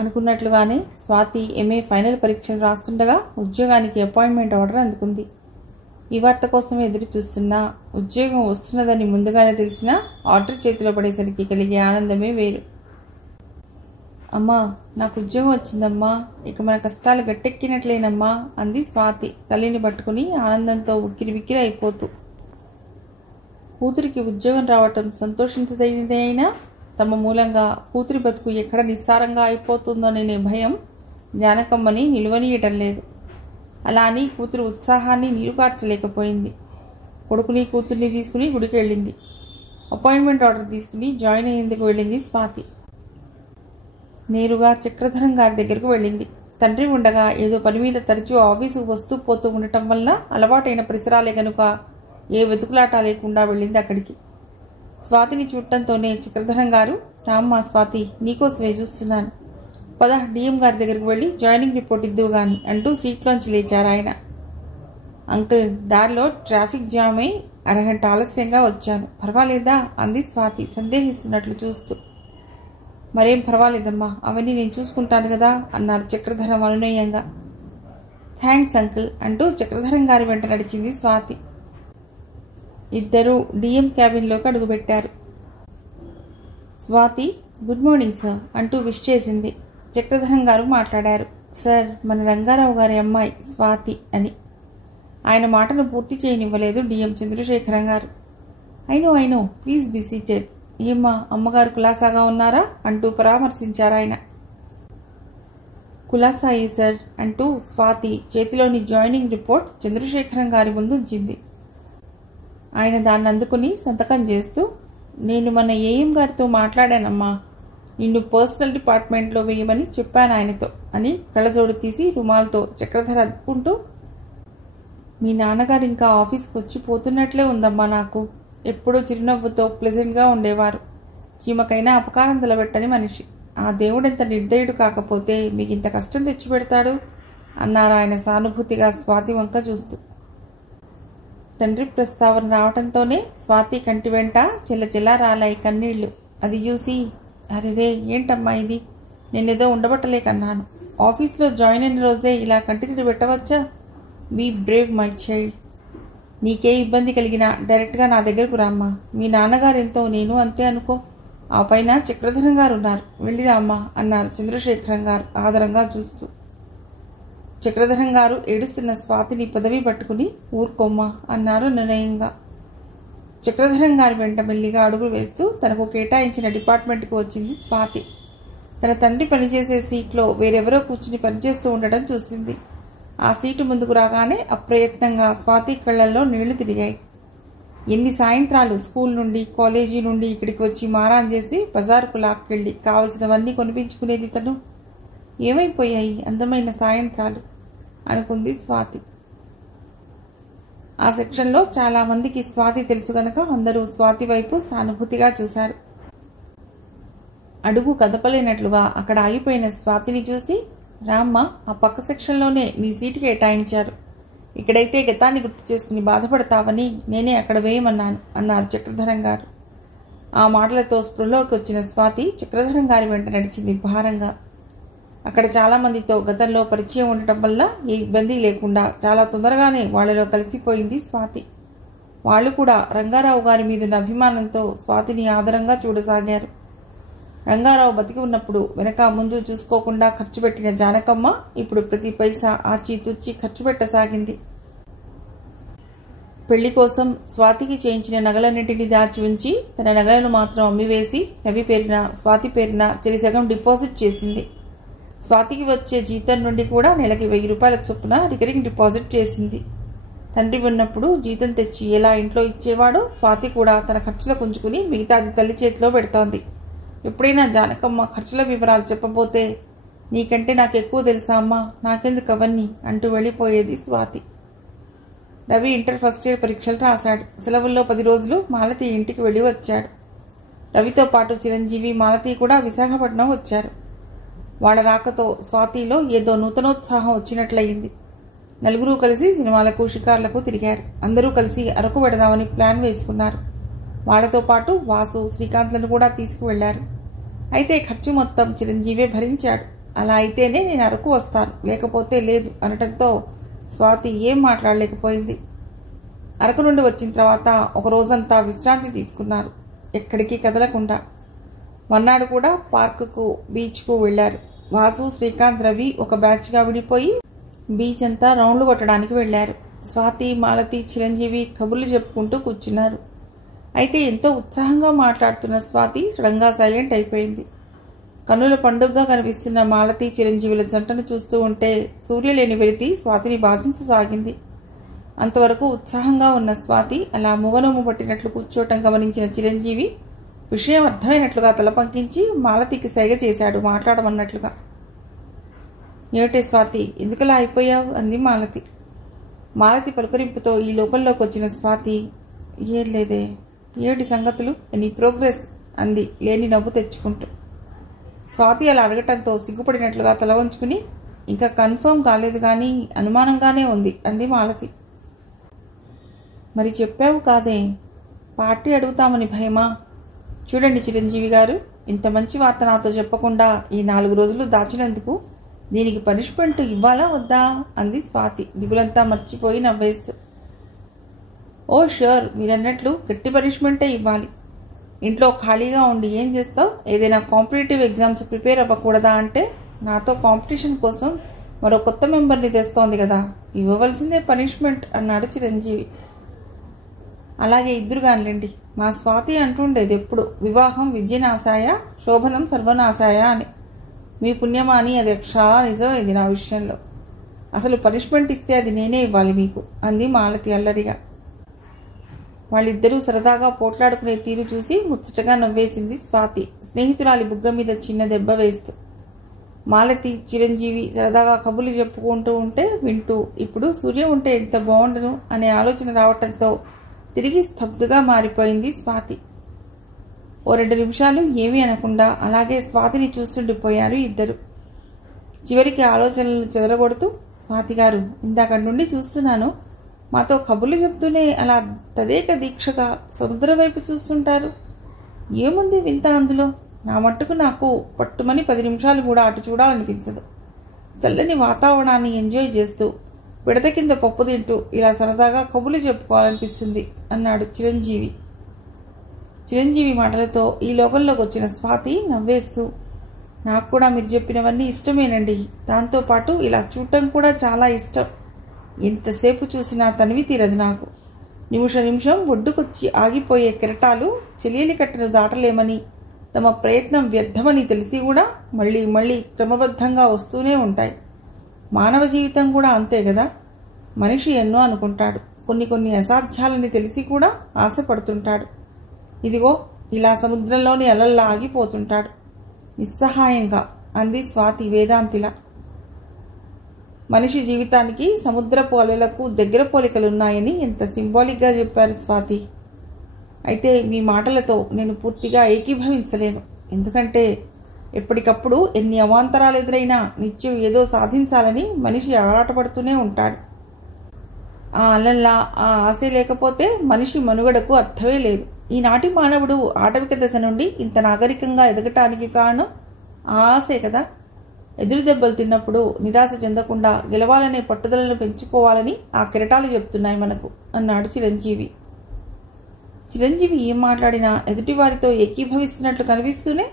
అనుకున్నట్లుగానే Swathi MA final పరీక్షలు రాస్తుండగా ఉద్యోగానికి appointment order అందుకుంది. ఈ వార్త కోసమే ఎదురు చూస్తున్నా, ఉద్యోగం వస్తున్నదని ముందుగానే తెలిసినా ఆర్డర్ చేతిలో పడేసరికి కలిగే ఆనందమే వేరు. అమ్మా, నాకు ఉద్యోగం వచ్చిందమ్మా, ఇక మన కష్టాలు గట్టెక్కినట్లేనమ్మా అంది స్వాతి తల్లిని పట్టుకుని ఆనందంతో ఉక్కిరిబిక్కిరి అయిపోతూ. కూతురికి ఉద్యోగం రావటం సంతోషించదగినదే అయినా తమ మూలంగా కూతురి బతుకు ఎక్కడ నిస్సారంగా అయిపోతుందోననే భయం జానకమ్మని నిలువనీయటం లేదు. అలా అని కూతురు ఉత్సాహాన్ని నీరుకార్చలేకపోయింది. కొడుకుని కూతుర్ని తీసుకుని గుడికి వెళ్ళింది. అపాయింట్మెంట్ ఆర్డర్ తీసుకుని జాయిన్ అయ్యేందుకు వెళ్ళింది స్వాతి. నేరుగా చక్రధరం గారి దగ్గరకు వెళ్ళింది. తండ్రి ఉండగా ఏదో పని మీద తరచూ ఆఫీసుకు వస్తూ పోతూ ఉండటం వల్ల అలవాటైన పరిసరాలే కనుక ఏ వెతుకులాట లేకుండా వెళ్ళింది అక్కడికి. స్వాతిని చూడటంతోనే చక్రధరం గారు, రామ్మా స్వాతి, నీకోసమే చూస్తున్నాను, పద డిఎం గారి దగ్గరికి వెళ్ళి జాయినింగ్ రిపోర్ట్ ఇద్దువు గాని అంటూ సీట్లోంచి లేచారు ఆయన. అంకుల్, దారిలో ట్రాఫిక్ జామ్ అయి అరగంట ఆలస్యంగా వచ్చాను, పర్వాలేదా అంది స్వాతి సందేహిస్తున్నట్లు చూస్తూ. మరేం పర్వాలేదమ్మా, అవన్నీ నేను చూసుకుంటాను కదా అన్నారు చక్రధరం అనునయంగా. థ్యాంక్స్ అంకుల్ అంటూ చక్రధరం గారి వెంట నడిచింది స్వాతి. ఇద్దరూ డిఎం క్యాబిన్లోకి అడుగుపెట్టారు. స్వాతి గుడ్ మార్నింగ్ సార్ అంటూ విష్ చేసింది. చక్రధరం గారు మాట్లాడారు. సార్, మన రంగారావు గారి అమ్మాయి స్వాతి అని. ఆయన మాటను పూర్తి చేయనివ్వలేదు డిఎం చంద్రశేఖరం గారు. అయినో ప్లీజ్ బి సీటెడ్. ఏమ్మా, అమ్మగారు కులాసాగా ఉన్నారా అంటూ పరామర్శించారు ఆయన. కులాసాయి సార్ అంటూ స్వాతి చేతిలోని జాయినింగ్ రిపోర్ట్ చంద్రశేఖరం గారి ముందు ఉంచింది. ఆయన దాన్ని అందుకుని సంతకం చేస్తూ, నేను మన ఏఎం గారితో మాట్లాడానమ్మా, నిన్ను పర్సనల్ డిపార్ట్మెంట్లో వేయమని చెప్పాను ఆయనతో అని కళ్ళజోడు తీసి రుమాలతో చక్రధర అద్దుకుంటూ, మీ నాన్నగారు ఇంకా ఆఫీస్కి వచ్చి పోతున్నట్లే ఉందమ్మా నాకు. ఎప్పుడూ చిరునవ్వుతో ప్లెజెంట్గా ఉండేవారు. చీమకైనా అపకారం తలబెట్టని మనిషి. ఆ దేవుడెంత నిర్దయుడు కాకపోతే మీకు ఇంత కష్టం తెచ్చిపెడతాడు అన్నారు ఆయన సానుభూతిగా స్వాతి వంక చూస్తూ. తండ్రి ప్రస్తావన రావటంతోనే స్వాతి కంటి వెంట చెల్లచెల్లా రాలాయి కన్నీళ్లు. అది చూసి, అరెరే ఏంటమ్మా ఇది, నేనేదో ఉండబట్టలేకన్నాను. ఆఫీస్లో జాయిన్ అయిన రోజే ఇలా కంటితడి పెట్టవచ్చా? Be brave my child. నీకే ఇబ్బంది కలిగినా డైరెక్ట్గా నా దగ్గరకు రామ్మా. మీ నాన్నగారు ఎంతో నేను అంతే అనుకో. ఆ పైన చక్రధరం గారు ఉన్నారు, వెళ్ళిరా అమ్మా అన్నారు చంద్రశేఖరం గారు ఆదరంగా చూస్తూ. చక్రధరం గారు ఏడుస్తున్న స్వాతిని పదవి పట్టుకుని ఊరుకోమ్మా అన్నారు నిర్ణయంగా. చక్రధరం గారి వెంట మెల్లిగా అడుగులు వేస్తూ తనకు కేటాయించిన డిపార్ట్మెంట్కు వచ్చింది స్వాతి. తన తండ్రి పనిచేసే సీట్లో వేరెవరో కూర్చుని పనిచేస్తూ ఉండటం చూసింది. ఆ సీటు ముందుకు రాగానే అప్రయత్నంగా స్వాతి కళ్లల్లో నీళ్లు తిరిగాయి. ఎన్ని సాయంత్రాలు స్కూల్ నుండి కాలేజీ నుండి ఇక్కడికి వచ్చి మారాన్ చేసి బజారుకు లాక్కెళ్ళి కావలసినవన్నీ కొనిపించుకునేది తను. ఏమైపోయాయి అందమైన సాయంత్రాలు అనుకుంది స్వాతి. ఆ సెక్షన్లో చాలా మందికి స్వాతి తెలుసు గనక అందరూ స్వాతి వైపు సానుభూతిగా చూశారు. అడుగు కదపలేనట్లుగా అక్కడ ఆగిపోయిన స్వాతిని చూసి, రామ్మ, ఆ పక్క సెక్షన్లోనే నీ సీటు కేటాయించారు. ఇక్కడైతే గతాన్ని గుర్తు చేసుకుని బాధపడతావని నేనే అక్కడ వేయమన్నాను అన్నారు చక్రధరం గారు. ఆ మాటలతో స్పృహలోకి వచ్చిన స్వాతి చక్రధరం గారి వెంట నడిచింది భారంగా. అక్కడ చాలామందితో గతంలో పరిచయం ఉండటం వల్ల ఏ ఇబ్బంది లేకుండా చాలా తొందరగానే వాళ్లలో కలిసిపోయింది స్వాతి. వాళ్లు కూడా రంగారావు గారి మీదున్న అభిమానంతో స్వాతిని ఆదరంగా చూడసాగారు. రంగారావు బతికి ఉన్నప్పుడు వెనక ముందు చూసుకోకుండా ఖర్చు పెట్టిన జానకమ్మ ఇప్పుడు ప్రతి పైసా ఆచితూచి ఖర్చు పెట్టసాగింది. పెళ్లి కోసం స్వాతికి చేయించిన నగలన్నింటినీ దాచి ఉంచి తన నగలను మాత్రం అమ్మివేసి రవి పేరున స్వాతి పేరున చెరిసగం డిపాజిట్ చేసింది. స్వాతికి వచ్చే జీతం నుండి కూడా నెలకి 1000 రూపాయల చొప్పున రికరింగ్ డిపాజిట్ చేసింది. తండ్రి ఉన్నప్పుడు జీతం తెచ్చి ఎలా ఇంట్లో ఇచ్చేవాడో స్వాతి కూడా తన ఖర్చులకు ఉంచుకుని మిగతాది తల్లి చేతిలో పెడుతోంది. ఎప్పుడైనా జానకమ్మ ఖర్చుల వివరాలు చెప్పబోతే, నీకంటే నాకు ఎక్కువ తెలుసా అమ్మా, నాకెందుకు అవన్నీ అంటూ వెళ్ళిపోయేది Swathi. Ravi inter first year పరీక్షలు రాశాడు. సెలవుల్లో 10 రోజులు మాలతి ఇంటికి వెళ్ళి వచ్చాడు. రవితో పాటు చిరంజీవి, మాలతి కూడా విశాఖపట్నం వచ్చారు. వాళ్ళ రాకతో స్వాతిలో ఏదో నూతనోత్సాహం వచ్చినట్లయింది. నలుగురు కలిసి సినిమాలకు, షికార్లకు తిరిగారు. అందరూ కలిసి అరకు పెడదామని ప్లాన్ వేసుకున్నారు. వాళ్లతో పాటు వాసు, శ్రీకాంత్లను కూడా తీసుకువెళ్లారు. అయితే ఖర్చు మొత్తం చిరంజీవే భరించాడు. అలా అయితేనే నేను అరకు వస్తాను, లేకపోతే లేదు అనటంతో స్వాతి ఏం మాట్లాడలేకపోయింది. అరకు నుండి వచ్చిన తర్వాత ఒక రోజంతా విశ్రాంతి తీసుకున్నారు, ఎక్కడికి కదలకుండా. మర్నాడు కూడా పార్కుకు బీచ్కు వెళ్లారు. వాసు, శ్రీకాంత్, రవి ఒక బ్యాచ్గా విడిపోయి బీచ్ అంతా రౌండ్లు కొట్టడానికి వెళ్లారు. స్వాతి, మాలతి, చిరంజీవి కబుర్లు చెప్పుకుంటూ కూర్చున్నారు. అయితే ఎంతో ఉత్సాహంగా మాట్లాడుతున్న స్వాతి సడన్గా సైలెంట్ అయిపోయింది. కన్నుల పండుగగా కనిపిస్తున్న మాలతి, చిరంజీవుల జంటను చూస్తూ ఉంటే సూర్యలేని వెలితి స్వాతిని బాధించసాగింది. అంతవరకు ఉత్సాహంగా ఉన్న స్వాతి అలా ముగనొమ్ము పట్టినట్లు కూర్చోవటం గమనించిన చిరంజీవి విషయం అర్థమైనట్లుగా తల పంకించి మాలతికి సైగ చేశాడు, మాట్లాడమన్నట్లుగా. ఏమిటే స్వాతి, ఎందుకలా అయిపోయావు అంది మాలతి. మాలతి పలుకరింపుతో ఈ లోకంలోకి వచ్చిన స్వాతి, ఏం లేదే, ఏమిటి సంగతులు, ఎనీ ప్రోగ్రెస్ అంది లేని నవ్వు తెచ్చుకుంటూ. స్వాతి అలా అడగటంతో సిగ్గుపడినట్లుగా తల వంచుకుని, ఇంకా కన్ఫర్మ్ కాలేదు కానీ అనుమానంగానే ఉంది అంది మాలతి. మరి చెప్పావు కాదే, పార్టీ అడుగుతామని భయమా? చూడండి చిరంజీవి గారు, ఇంత మంచి వార్త నాతో చెప్పకుండా ఈ 4 రోజులు దాచినందుకు దీనికి పనిష్మెంట్ ఇవ్వాలా వద్దా అంది స్వాతి దిగులంతా మర్చిపోయి నవ్వేస్తూ. ఓ ష్యూర్, మీరన్నట్లు గట్టి పనిష్మెంటే ఇవ్వాలి. ఇంట్లో ఖాళీగా ఉండి ఏం చేస్తావు? ఏదైనా కాంపిటేటివ్ ఎగ్జామ్స్ ప్రిపేర్ అవ్వకూడదా అంటే నాతో కాంపిటీషన్ కోసం మరో కొత్త మెంబర్ని తెస్తోంది కదా, ఇవ్వవలసిందే పనిష్మెంట్ అన్నాడు చిరంజీవి. అలాగే ఇద్దరు కానిలేండి, మా స్వాతి అంటుండేది ఎప్పుడు వివాహం విద్యనాశాయ, శోభనం సర్వనాశాయ అని. మీ పుణ్యమా అని అది అక్షరా నిజమైంది నా విషయంలో. అసలు పనిష్మెంట్ ఇస్తే అది నేనే ఇవ్వాలి మీకు అంది మాలతి అల్లరిగా. వాళ్ళిద్దరూ సరదాగా పోట్లాడుకునే తీరు చూసి ముచ్చటగా నవ్వేసింది స్వాతి, స్నేహితురాలి బుగ్గ మీద చిన్న దెబ్బ వేస్తూ. మాలతి, చిరంజీవి సరదాగా కబుర్లు చెప్పుకుంటూ ఉంటే వింటూ ఇప్పుడు సూర్య ఉంటే ఎంత బాగుండను అనే ఆలోచన రావటంతో తిరిగి స్తబ్దుగా మారిపోయింది స్వాతి. ఓ 2 నిమిషాలు ఏమీ అనకుండా అలాగే స్వాతిని చూస్తుండిపోయారు ఇద్దరు. చివరికి ఆలోచనలు చెదరగొడుతూ, స్వాతి గారు, ఇందాక నుండి చూస్తున్నాను, మాతో కబుర్లు చెప్తూనే అలా తదేక దీక్షగా సముద్రం వైపు చూస్తుంటారు. ఏముంది వింత అందులో? నా మట్టుకు నాకు పట్టుమని 10 నిమిషాలు కూడా అటు చూడాలనిపించదు. చల్లని వాతావరణాన్ని ఎంజాయ్ చేస్తూ పిడత కింద పప్పు తింటూ ఇలా సరదాగా కబుర్లు చెప్పుకోవాలనిపిస్తుంది అన్నాడు చిరంజీవి. చిరంజీవి మాటలతో ఈ లోకంలోకి వచ్చిన స్వాతి నవ్వేస్తూ, నాకు కూడా మీరు చెప్పినవన్నీ ఇష్టమేనండి, దాంతోపాటు ఇలా చూడటం కూడా చాలా ఇష్టం. ఎంతసేపు చూసినా తనివి తీరదు నాకు. నిమిషం ఒడ్డుకొచ్చి ఆగిపోయే కెరటాలు చెలియలి కట్టను దాటలేమని, తమ ప్రయత్నం వ్యర్థమని తెలిసి కూడా మళ్ళీ మళ్ళీ క్రమబద్ధంగా వస్తూనే ఉంటాయి. మానవ జీవితం కూడా అంతే కదా. మనిషి ఎన్నో అనుకుంటాడు, కొన్ని అసాధ్యాలని తెలిసి కూడా ఆశపడుతుంటాడు. ఇదిగో ఇలా సముద్రంలోని అలల్లా ఆగిపోతుంటాడు నిస్సహాయంగా అంది స్వాతి వేదాంతిలా. మనిషి జీవితానికి సముద్రపు అలలకు దగ్గర పోలికలున్నాయని ఎంత సింబాలిక్గా చెప్పారు స్వాతి. అయితే మీ మాటలతో నేను పూర్తిగా ఏకీభవించలేను. ఎందుకంటే ఎప్పటికప్పుడు ఎన్ని అవాంతరాలు ఎదురైనా నిత్యం ఏదో సాధించాలని మనిషి ఆరాటపడుతూనే ఉంటాడు. ఆ అలల్లా ఆ ఆశ లేకపోతే మనిషి మనుగడకు అర్థమే లేదు. ఈనాటి మానవుడు ఆటవిక దశ నుండి ఇంత నాగరికంగా ఎదగటానికి కారణం ఆ ఆశే కదా. ఎదురు దెబ్బలు తిన్నప్పుడు నిరాశ చెందకుండా గెలవాలనే పట్టుదలను పెంచుకోవాలని ఆ కిరటాలు చెప్తున్నాయి మనకు అన్నాడు చిరంజీవి. చిరంజీవి ఏం మాట్లాడినా ఎదుటివారితో ఏకీభవిస్తున్నట్లు కనిపిస్తూనే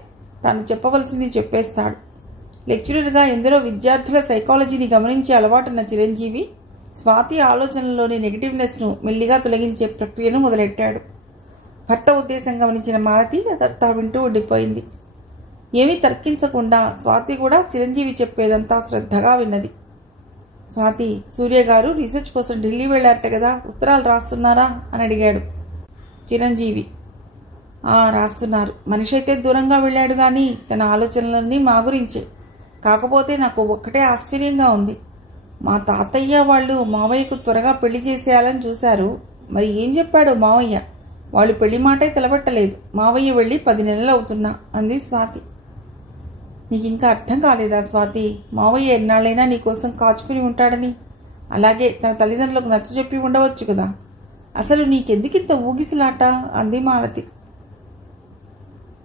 తాను చెప్పవలసింది చెప్పేస్తాడు. లెక్చరర్గా ఎందరో విద్యార్థుల సైకాలజీని గమనించే అలవాటున్న చిరంజీవి స్వాతి ఆలోచనలోని నెగిటివ్నెస్ను మెల్లిగా తొలగించే ప్రక్రియను మొదలెట్టాడు. భర్త ఉద్దేశం గమనించిన మాలతి అదంతా వింటూ ఉండిపోయింది. ఏమీ తర్కించకుండా స్వాతి కూడా చిరంజీవి చెప్పేదంతా శ్రద్ధగా విన్నది. స్వాతి, సూర్య గారు రీసెర్చ్ కోసం ఢిల్లీ వెళ్ళారట కదా, ఉత్తరాలు రాస్తున్నారా అని అడిగాడు చిరంజీవి. రాస్తున్నారు. మనిషి అయితే దూరంగా వెళ్ళాడు కానీ తన ఆలోచనలన్నీ మా గురించే. కాకపోతే నాకు ఒక్కటే ఆశ్చర్యంగా ఉంది. మా తాతయ్య వాళ్ళు మావయ్యకు త్వరగా పెళ్లి చేసేయాలని చూశారు. మరి ఏం చెప్పాడో మావయ్య. వాళ్ళు పెళ్లి మాటే తెలబెట్టలేదు. మావయ్య వెళ్ళి 10 నెలలు అవుతున్నా అంది స్వాతి. నీకింకా అర్థం కాలేదా స్వాతి? మావయ్య ఎన్నాళ్ళైనా నీకోసం కాచుకుని ఉంటాడని. అలాగే తన తల్లిదండ్రులకు నచ్చజెప్పి ఉండవచ్చు కదా. అసలు నీకెందుకింత ఊగిసలాట అంది మాలతి.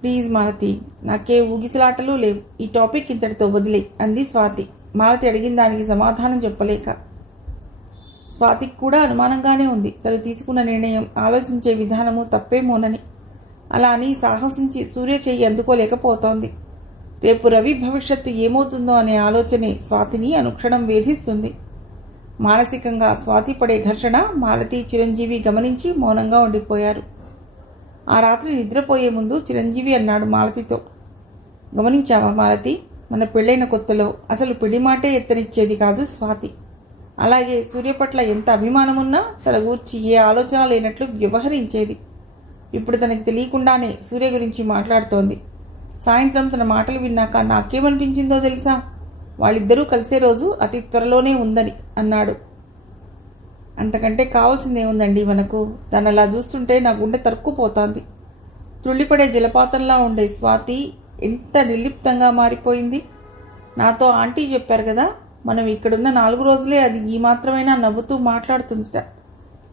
ప్లీజ్ మాలతి, నాకే ఊగిసలాటలు లేవు. ఈ టాపిక్ ఇంతటితో వదిలే అంది స్వాతి. మాలతి అడిగిన దానికి సమాధానం చెప్పలేక. స్వాతికి కూడా అనుమానంగానే ఉంది. తను తీసుకున్న నిర్ణయం, ఆలోచించే విధానము తప్పేమోనని. అలా అని సాహసించి సూర్య చెయ్యి అందుకోలేకపోతోంది. రేపు రవి భవిష్యత్తు ఏమవుతుందో అనే ఆలోచనే స్వాతిని అనుక్షణం వేధిస్తుంది. మానసికంగా స్వాతి పడే ఘర్షణ మాలతి, చిరంజీవి గమనించి మౌనంగా ఉండిపోయారు. ఆ రాత్రి నిద్రపోయే ముందు చిరంజీవి అన్నాడు మాలతితో, గమనించావా మాలతి, మన పెళ్ళైన కొత్తలో అసలు పెళ్లి మాటే ఎత్తనిచ్చేది కాదు స్వాతి. అలాగే సూర్య పట్ల ఎంత అభిమానమున్నా తన గూర్చి ఏ ఆలోచన లేనట్లు వ్యవహరించేది. ఇప్పుడు తనకు తెలియకుండానే సూర్య గురించి మాట్లాడుతోంది. సాయంత్రం తన మాటలు విన్నాక నాకేమనిపించిందో తెలుసా? వాళ్ళిద్దరూ కలిసే రోజు అతి త్వరలోనే ఉందని అన్నాడు. అంతకంటే కావాల్సిందేముందండి మనకు? దాన్ని అలా చూస్తుంటే నా గుండె తరుక్కుపోతోంది. తుళ్ళిపడే జలపాతంలా ఉండే స్వాతి ఎంత నిర్లిప్తంగా మారిపోయింది. నాతో ఆంటీ చెప్పారు కదా, మనం ఇక్కడున్న 4 రోజులే అది ఈ మాత్రమైనా నవ్వుతూ మాట్లాడుతుందిట.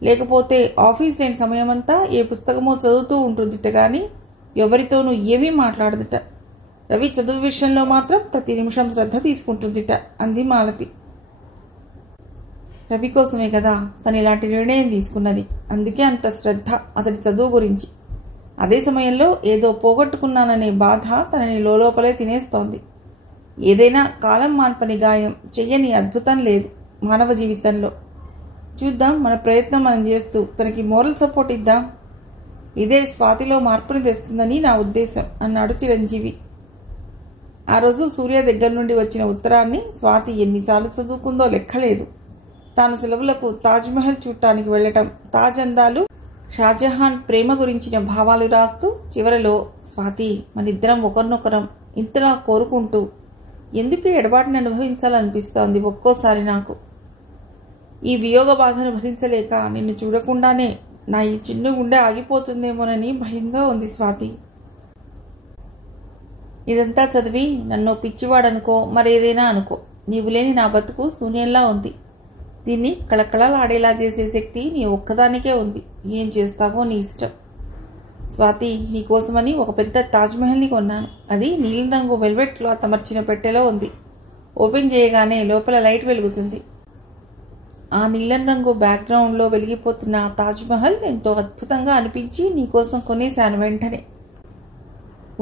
లేకపోతే ఆఫీస్ లేని సమయమంతా ఏ పుస్తకమో చదువుతూ ఉంటుందిట గాని ఎవరితోనూ ఏమీ మాట్లాడదుట. రవి చదువు విషయంలో మాత్రం ప్రతి నిమిషం శ్రద్ధ తీసుకుంటుందిట అంది మాలతి. రవి కోసమే కదా తను ఇలాంటి నిర్ణయం తీసుకున్నది. అందుకే అంత శ్రద్ధ అతడి చదువు గురించి. అదే సమయంలో ఏదో పోగొట్టుకున్నాననే బాధ తనని లోపలే తినేస్తోంది. ఏదైనా కాలం మాన్పని గాయం, చెయ్యని అద్భుతం లేదు మానవ జీవితంలో. చూద్దాం, మన ప్రయత్నం మనం చేస్తూ తనకి మోరల్ సపోర్ట్ ఇద్దాం. ఇదే స్వాతిలో మార్పుని తెస్తుందని నా ఉద్దేశం అన్నాడు చిరంజీవి. ఆ రోజు సూర్య దగ్గర నుండి వచ్చిన ఉత్తరాన్ని స్వాతి ఎన్నిసార్లు చదువుకుందో లెక్కలేదు. తాను సెలవులకు తాజ్మహల్ చూడటానికి వెళ్లటం, తాజ్ అందాలు, షాజహాన్ ప్రేమ గురించిన భావాలు రాస్తూ చివరలో స్వాతి మనిద్దరం ఒకరినొకరం ఇంతలా కోరుకుంటూ ఎందుకు ఎడబాటుని అనుభవించాలనిపిస్తోంది ఒక్కోసారి నాకు. ఈ వియోగ బాధను భరించలేక నిన్ను చూడకుండానే నా ఈ చిన్న గుండె ఆగిపోతుందేమోనని భయంగా ఉంది స్వాతి. ఇదంతా చదివి నన్ను పిచ్చివాడనుకో, మరేదైనా అనుకో, నీవు లేని నా బతుకు శూన్యంలా ఉంది. దీన్ని కళకళలాడేలా చేసే శక్తి నీ ఒక్కదానికే ఉంది. ఏం చేస్తావో నీ ఇష్టం. స్వాతి, నీకోసమని ఒక పెద్ద తాజ్మహల్ని కొన్నాను. అది నీలం రంగు వెల్వెట్ క్లాత్ అమర్చిన పెట్టెలో ఉంది. ఓపెన్ చేయగానే లోపల లైట్ వెలుగుతుంది. ఆ నీలం రంగు బ్యాక్గ్రౌండ్లో వెలిగిపోతున్న తాజ్మహల్ ఎంతో అద్భుతంగా అనిపించి నీకోసం కొనేశాను వెంటనే.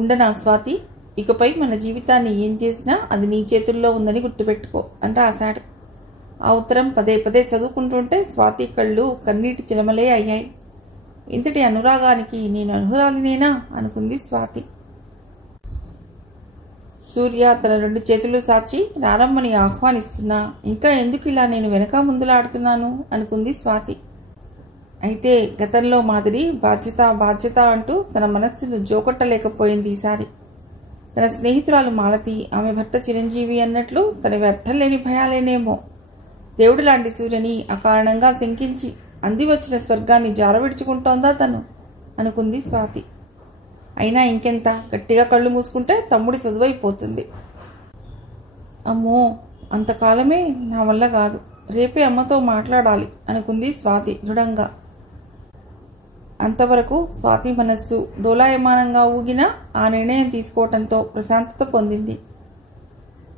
ఉండనా స్వాతి, ఇకపై మన జీవితాన్ని ఏం చేసినా అది నీ చేతుల్లో ఉందని గుర్తుపెట్టుకో అని రాశాడు. ఆ ఉత్తరం పదే పదే చదువుకుంటుంటే స్వాతి కళ్ళు కన్నీటి చిలమలే అయ్యాయి. ఇంతటి అనురాగానికి నేను అర్హురాలినేనా అనుకుంది స్వాతి. సూర్య తన 2 చేతులు సాచి రారమ్మని ఆహ్వానిస్తున్నా ఇంకా ఎందుకు ఇలా నేను వెనక ముందులాడుతున్నాను అనుకుంది స్వాతి. అయితే గతంలో మాదిరి బాధ్యత బాధ్యత అంటూ తన మనస్సును జోకొట్టలేకపోయింది ఈసారి. తన స్నేహితురాలు మాలతి, ఆమె భర్త చిరంజీవి అన్నట్లు తన వ్యర్థం లేని భయాలేనేమో. దేవుడు లాంటి సూర్యని అకారణంగా శంకించి అంది వచ్చిన స్వర్గాన్ని జారవిడుచుకుంటోందా తను అనుకుంది స్వాతి. అయినా ఇంకెంత, గట్టిగా కళ్ళు మూసుకుంటే తమ్ముడి చదువైపోతుంది. అమ్మో, అంతకాలమే నా వల్ల కాదు. రేపే అమ్మతో మాట్లాడాలి అనుకుంది స్వాతి దృఢంగా. అంతవరకు స్వాతి మనస్సు డోలాయమానంగా ఊగినా ఆ నిర్ణయం తీసుకోవటంతో ప్రశాంతత పొందింది.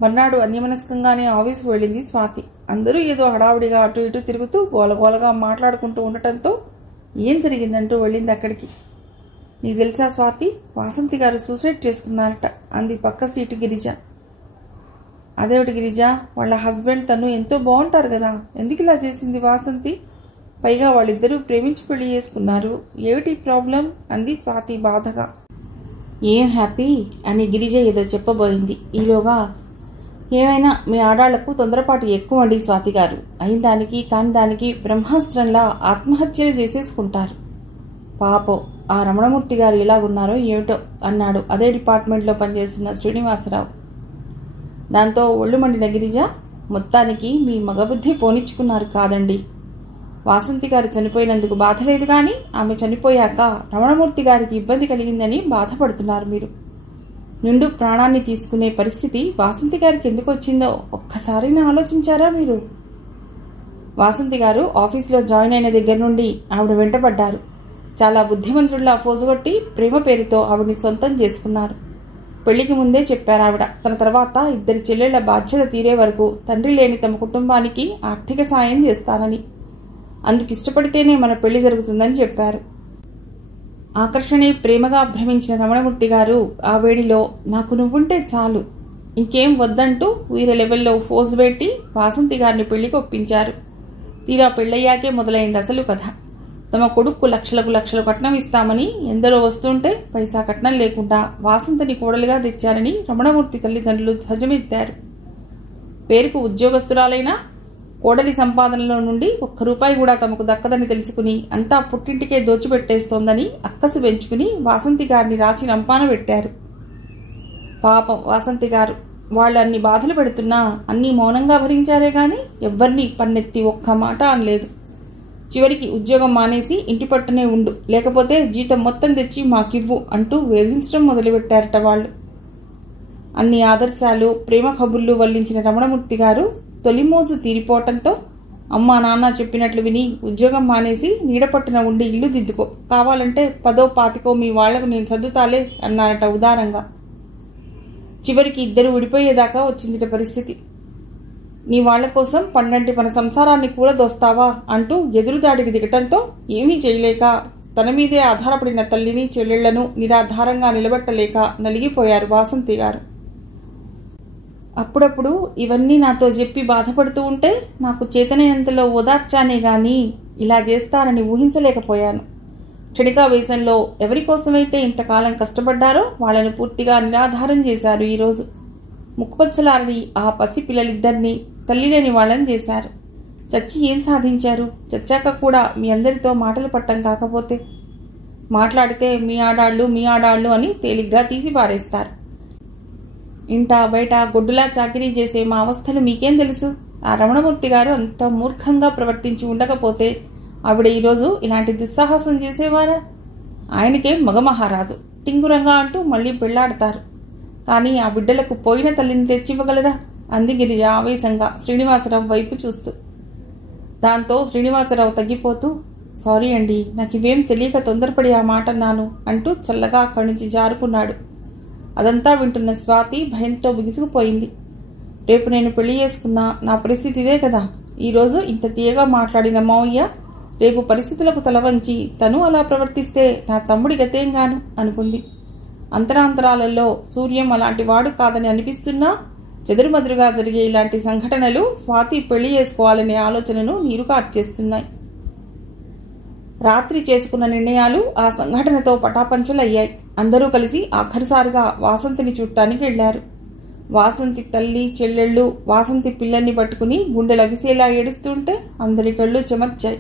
మర్నాడు అన్యమనస్కంగానే ఆఫీసుకు వెళ్ళింది స్వాతి. అందరూ ఏదో హడావుడిగా అటు ఇటు తిరుగుతూ గోలగోలగా మాట్లాడుకుంటూ ఉండటంతో ఏం జరిగిందంటూ వెళ్ళింది అక్కడికి. నీకు తెలుసా స్వాతి, వాసంతి గారు సూసైడ్ చేసుకున్నారట అంది పక్క సీటు గిరిజ. అదేవిటి గిరిజ, వాళ్ళ హస్బెండ్ తను ఎంతో బాగుంటారు కదా, ఎందుకు ఇలా చేసింది వాసంతి? పైగా వాళ్ళిద్దరూ ప్రేమించి పెళ్లి చేసుకున్నారు, ఏమిటి ప్రాబ్లం అంది స్వాతి బాధగా. ఏం హ్యాపీ అని గిరిజ ఏదో చెప్పబోయింది. ఈలోగా ఏమైనా మీ ఆడాళ్లకు తొందరపాటు ఎక్కువ అండి స్వాతి గారు. అయిన దానికి కాని దానికి బ్రహ్మాస్త్రంలా ఆత్మహత్యలు చేసేసుకుంటారు. పాపం ఆ రమణమూర్తి గారు ఎలాగున్నారో ఏమిటో అన్నాడు అదే డిపార్ట్మెంట్లో పనిచేస్తున్న శ్రీనివాసరావు. దాంతో ఒళ్ళు మండిన గిరిజ, మొత్తానికి మీ మగబుద్ధి పోనిచ్చుకున్నారు కాదండి. వాసంతి గారు చనిపోయినందుకు బాధ లేదు కానీ ఆమె చనిపోయాక రమణమూర్తి గారికి ఇబ్బంది కలిగిందని బాధపడుతున్నారు మీరు. నిండు ప్రాణాన్ని తీసుకునే పరిస్థితి వాసంతి గారికి ఎందుకు వచ్చిందో ఒక్కసారైనా ఆలోచించారా మీరు? వాసంతి గారు ఆఫీస్లో జాయిన్ అయిన దగ్గర నుండి ఆవిడ వెంటపడ్డారు. చాలా బుద్ధిమంతుడిలా ఫోజుగొట్టి ప్రేమ పేరుతో ఆవిడ్ని సొంతం చేసుకున్నారు. పెళ్లికి ముందే చెప్పారు ఆవిడ, తన తర్వాత 2 చెల్లెళ్ల బాధ్యత తీరే వరకు తండ్రి లేని తమ కుటుంబానికి ఆర్థిక సాయం చేస్తానని, అందుకు ఇష్టపడితేనే మన పెళ్లి జరుగుతుందని చెప్పారు. ఆకర్షణే ప్రేమగా భ్రమించిన రమణమూర్తి గారు ఆ వేడిలో నాకు నువ్వుంటే చాలు, ఇంకేం వద్దంటూ వీర లెవెల్లో ఫోజు పెట్టి వాసంతి గారిని పెళ్లికి ఒప్పించారు. తీరా పెళ్లయ్యాకే మొదలైంది అసలు కథ. తమ కొడుక్కు లక్షలు కట్నం ఇస్తామని ఎందరో వస్తుంటే పైసా కట్నం లేకుండా వాసంతిని కోడలిగా తెచ్చారని రమణమూర్తి తల్లిదండ్రులు ధ్వజమెత్తారు. పేరుకు ఉద్యోగస్తురాలైనా కోడలి సంపాదనలో నుండి 1 రూపాయి కూడా తమకు దక్కదని తెలుసుకుని అంతా పుట్టింటికే దోచిపెట్టేస్తోందని అక్కసు పెంచుకుని వాసంతి గారిని రాచి రంపాన పెట్టారు. పాపం వాసంతి గారు వాళ్ళు అన్ని బాధలు పెడుతున్నా అన్నీ మౌనంగా భరించారే గాని ఎవ్వరినీ పన్నెత్తి ఒక్క మాట అనలేదు. చివరికి ఉద్యోగం మానేసి ఇంటి పట్టునే ఉండు, లేకపోతే జీతం మొత్తం తెచ్చి మాకివ్వు అంటూ వేధించడం మొదలుపెట్టారట వాళ్ళు. అన్ని ఆదర్శాలు ప్రేమ కబుర్లు వల్లించిన రమణమూర్తి గారు తొలిమోజు తీరిపోవటంతో అమ్మా నాన్న చెప్పినట్లు విని ఉద్యోగం మానేసి నీడపట్టున ఉండి ఇల్లు దిద్దుకో, కావాలంటే 10 20 మీ వాళ్లకు నేను చదువుతాలే అన్నారట ఉదారంగా. చివరికి ఇద్దరు విడిపోయేదాకా వచ్చిందిట పరిస్థితి. నీ వాళ్ల కోసం పండంటి మన సంసారాన్ని కూడా దోస్తావా అంటూ ఎదురుదాడికి దిగటంతో ఏమీ చేయలేక తన మీదే ఆధారపడిన తల్లిని చెల్లెళ్లను నిరాధారంగా నిలబెట్టలేక నలిగిపోయారు వాసంతి గారు. అప్పుడప్పుడు ఇవన్నీ నాతో చెప్పి బాధపడుతూ ఉంటే నాకు చేతనైనంతలో ఓదార్చానే గాని ఇలా చేస్తారని ఊహించలేకపోయాను. క్షణికావేశంలో ఎవరికోసమైతే ఇంతకాలం కష్టపడ్డారో వాళ్లను పూర్తిగా నిరాధారం చేశారు. ఈరోజు ముక్కుపచ్చలారని ఆ పసి పిల్లలిద్దరినీ తల్లి లేని వాళ్ళని చేశారు. చచ్చి ఏం సాధించారు? చచ్చాక కూడా మీ అందరితో మాటలు పట్టం కాకపోతే మాట్లాడితే మీ ఆడాళ్ళు అని తేలిగ్గా తీసి పారేస్తారు. ఇంట బయట గొడ్డులా చాకిరీ చేసే మా అవస్థలు మీకేం తెలుసు? ఆ రమణమూర్తి గారు అంత మూర్ఖంగా ప్రవర్తించి ఉండకపోతే ఆవిడ ఈరోజు ఇలాంటి దుస్సాహసం చేసేవారా? ఆయనకే మగమహారాజు టింగురంగా అంటూ మళ్లీ పెళ్లాడతారు. కానీ ఆ బిడ్డలకు పోయిన తల్లిని తెచ్చివ్వగలరా? అంది గిరిజ ఆవేశంగా శ్రీనివాసరావు వైపు చూస్తూ. దాంతో శ్రీనివాసరావు తగ్గిపోతూ, సారీ అండి, నాకివేం తెలియక తొందరపడి ఆ మాట అన్నాను అంటూ చల్లగా అక్కడి నుంచి జారుకున్నాడు. అదంతా వింటున్న స్వాతి భయంతో బిగుసుకుపోయింది. రేపు నేను పెళ్లి చేసుకున్నా నా పరిస్థితి ఇదే కదా. ఈరోజు ఇంత తీయగా మాట్లాడిన మావయ్య రేపు పరిస్థితులకు తలవంచి తను అలా ప్రవర్తిస్తే నా తమ్ముడి గతేంగాను అనుకుంది. అంతరాంతరాలలో సూర్యం అలాంటి వాడు కాదని అనిపిస్తున్నా చెదురుమదురుగా జరిగే ఇలాంటి సంఘటనలు స్వాతి పెళ్లి చేసుకోవాలనే ఆలోచనను నీరుకార్చేస్తున్నాయి. రాత్రి చేసుకున్న నిర్ణయాలు ఆ సంఘటనతో పటాపంచలయ్యాయి. అందరూ కలిసి ఆఖరిసారిగా వాసంతిని చూడటానికి వెళ్లారు. వాసంతి తల్లి చెల్లెళ్ళు వాసంతి పిల్లల్ని పట్టుకుని గుండెలవిసేలా ఏడుస్తుంటే అందరి కళ్ళు చెమర్చాయి.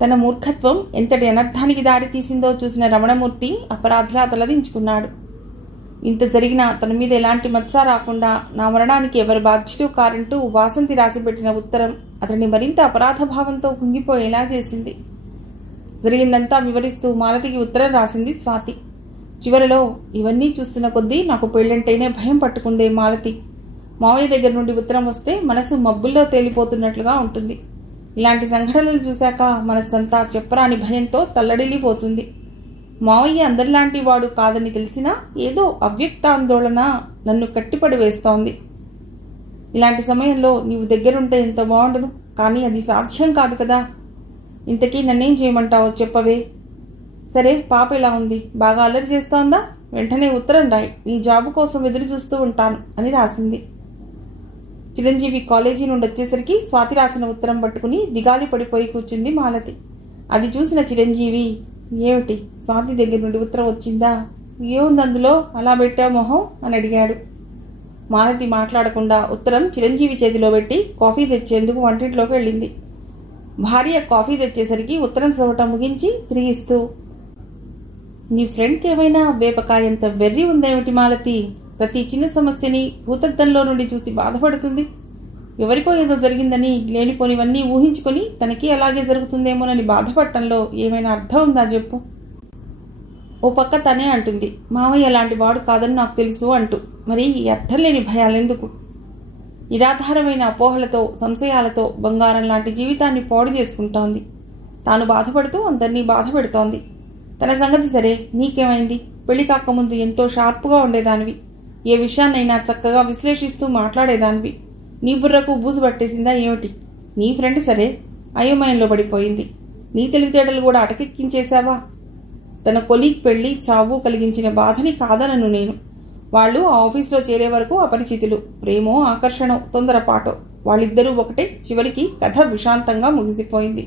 తన మూర్ఖత్వం ఎంతటి అనర్థానికి దారి తీసిందో చూసిన రమణమూర్తి అపరాధిలా తలదించుకున్నాడు. ఇంత జరిగినా తన మీద ఎలాంటి మత్స రాకుండా నా మరణానికి ఎవరు బాధ్యులు కారంటూ వాసంతి రాసిపెట్టిన ఉత్తరం అతన్ని మరింత అపరాధ భావంతో కుంగిపోయేలా చేసింది. జరిగిందంతా వివరిస్తూ మాలతికి ఉత్తరం రాసింది స్వాతి. చివరిలో, ఇవన్నీ చూస్తున్న కొద్దీ నాకు పెళ్లంటేనే భయం పట్టుకుందే మాలతి. మావయ్య దగ్గర నుండి ఉత్తరం వస్తే మనసు మబ్బుల్లో తేలిపోతున్నట్లుగా ఉంటుంది. ఇలాంటి సంఘటనలు చూశాక మనసంతా చెప్పరాని భయంతో తల్లడిల్లిపోతుంది. మావయ్య అందరిలాంటి వాడు కాదని తెలిసినా ఏదో అవ్యక్త ఆందోళన నన్ను కట్టిపడి వేస్తోంది. ఇలాంటి సమయంలో నీవు దగ్గరుంటే ఎంత బాగుండును, కానీ అది సాధ్యం కాదు కదా. ఇంతకీ నన్నేం చేయమంటావో చెప్పవే. సరే, పాప ఎలా ఉంది? బాగా అల్లరి చేస్తోందా? వెంటనే ఉత్తరం రాయి, నీ జాబు కోసం ఎదురు చూస్తూ ఉంటాను అని రాసింది. చిరంజీవి కాలేజీ నుండి వచ్చేసరికి స్వాతి రాసిన ఉత్తరం పట్టుకుని దిగాలి పడిపోయి కూర్చుంది మాలతి. అది చూసిన చిరంజీవి, ఏమిటి స్వాతి దగ్గర నుండి ఉత్తరం వచ్చిందా? ఏముంది అందులో అలా పెట్టా మొహం అని అడిగాడు. మాలతి మాట్లాడకుండా ఉత్తరం చిరంజీవి చేతిలో పెట్టి కాఫీ తెచ్చేందుకు వంటింట్లోకి వెళ్ళింది. భార్య కాఫీ తెచ్చేసరికి ఉత్తరం చదవటం ముగించి తిరిగిస్తూ, నీ ఫ్రెండ్కి ఏమైనా వేపకాయంత వెర్రి ఉందేమిటి మాలతి? ప్రతి చిన్న సమస్యని భూతద్దంలో నుండి చూసి బాధపడుతుంది. ఎవరికో ఏదో జరిగిందని లేనిపోనివన్నీ ఊహించుకొని తనకి అలాగే జరుగుతుందేమోనని బాధపడటంలో ఏమైనా అర్థం ఉందా చెప్పు. ఓ పక్క తనే అంటుంది, మామయ్య అలాంటి వాడు కాదని నాకు తెలుసు అంటూ. మరి ఈ అర్థం లేని భయాలెందుకు? నిరాధారమైన అపోహలతో సంశయాలతో బంగారం లాంటి జీవితాన్ని పాడు చేసుకుంటోంది. తాను బాధపడుతూ అందరినీ బాధ పెడుతోంది. తన సంగతి సరే, నీకేమైంది? పెళ్లి కాకముందు ఎంతో షార్ప్గా ఉండేదానివి. ఏ విషయాన్నైనా చక్కగా విశ్లేషిస్తూ మాట్లాడేదానివి. నీ బుర్రకు బూజు పట్టేసిందా ఏమిటి? నీ ఫ్రెండ్ సరే అయోమయంలో పడిపోయింది. నీ తెలివితేటలు కూడా అటకెక్కించేశావా? తన కొలీగ్ పెళ్లి చావు కలిగించిన బాధని కాదనను నేను. వాళ్ళు ఆ ఆఫీసులో చేరే వరకు అపరిచితులు. ప్రేమో ఆకర్షణో తొందరపాటో వాళ్ళిద్దరూ ఒకటే. చివరికి కథ విశాంతంగా ముగిసిపోయింది.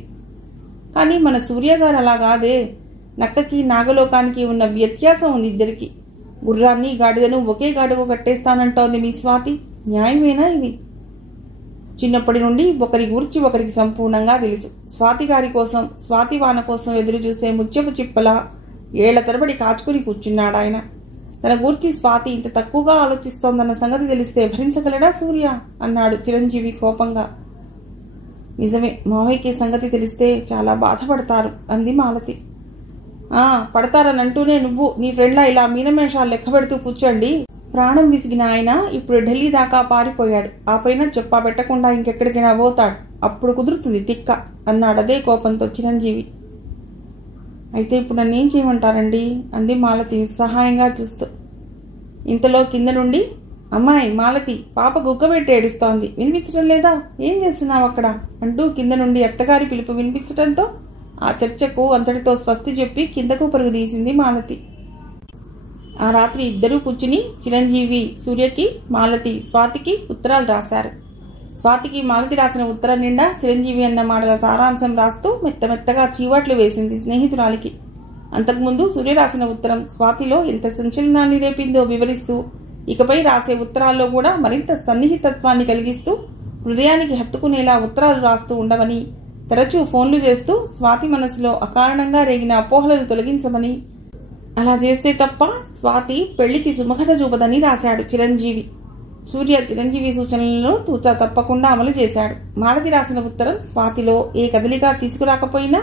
కానీ మన సూర్యగారు అలా కాదే. నక్కకి నాగలోకానికి ఉన్న వ్యత్యాసం ఉంది ఇద్దరికి. గుర్రాన్ని గాడిదను ఒకే గాడుకు కట్టేస్తానంటోంది మీ స్వాతి. న్యాయమేనా ఇది? చిన్నప్పటి నుండి ఒకరి గూర్చి ఒకరికి సంపూర్ణంగా తెలుసు. స్వాతి గారి కోసం, స్వాతి వాన కోసం ఎదురు చూసే ముత్యపు చిప్పలా ఏళ్ల తరబడి కాచుకుని కూర్చున్నాడాయన. తన గూర్చి స్వాతి ఇంత తక్కువగా ఆలోచిస్తోందన్న సంగతి తెలిస్తే భరించగలడా సూర్య? అన్నాడు చిరంజీవి కోపంగా. నిజమే, మావయ్యకి సంగతి తెలిస్తే చాలా బాధపడతారు అంది మాలతి. పడతారనంటూనే నువ్వు నీ ఫ్రెండ్లా ఇలా మీనమేషాలు లెక్క పెడుతూ కూర్చోండి. ప్రాణం విసిగిన ఆయన ఇప్పుడు ఢిల్లీ దాకా పారిపోయాడు. ఆ పైన చెప్పా పెట్టకుండా ఇంకెక్కడికైనా పోతాడు. అప్పుడు కుదురుతుంది తిక్క అన్నాడదే కోపంతో చిరంజీవి. అయితే ఇప్పుడు నన్నేం చేయమంటారండి? అంది మాలతి సహాయంగా చూస్తూ. ఇంతలో కింద నుండి, అమ్మాయి మాలతి, పాప గుగ్గబెట్టి ఏడుస్తోంది, వినిపించడం లేదా? ఏం చేస్తున్నావు అక్కడ? అంటూ కింద నుండి అత్తగారి పిలుపు వినిపించడంతో ఆ చర్చకు అంతటితో స్వస్తి చెప్పి కిందకు పరుగు తీసింది మాలతి. ఆ రాత్రి ఇద్దరూ కూర్చుని చిరంజీవి సూర్యకి, మాలతి స్వాతికి ఉత్తరాలు రాశారు. స్వాతికి మాలతి రాసిన ఉత్తరం నిండా చిరంజీవి అన్న మాటల సారాంశం రాస్తూ మెత్తమెత్తగా చీవాట్లు వేసింది స్నేహితురాలికి. అంతకుముందు సూర్య రాసిన ఉత్తరం స్వాతిలో ఎంత సంచలనాన్ని రేపిందో వివరిస్తూ, ఇకపై రాసే ఉత్తరాల్లో కూడా మరింత సన్నిహితత్వాన్ని కలిగిస్తూ హృదయానికి హత్తుకునేలా ఉత్తరాలు రాస్తూ ఉండవని, తరచూ ఫోన్లు చేస్తూ స్వాతి మనసులో అకారణంగా రేగిన అపోహలను తొలగించమని, అలా చేస్తే తప్ప స్వాతి పెళ్లికి సుముఖత చూపదని రాశాడు చిరంజీవి. సూర్య చిరంజీవి సూచనలను తూచా తప్పకుండా అమలు చేశాడు. మాలతి రాసిన ఉత్తరం స్వాతిలో ఏ కదలిగా తీసుకురాకపోయినా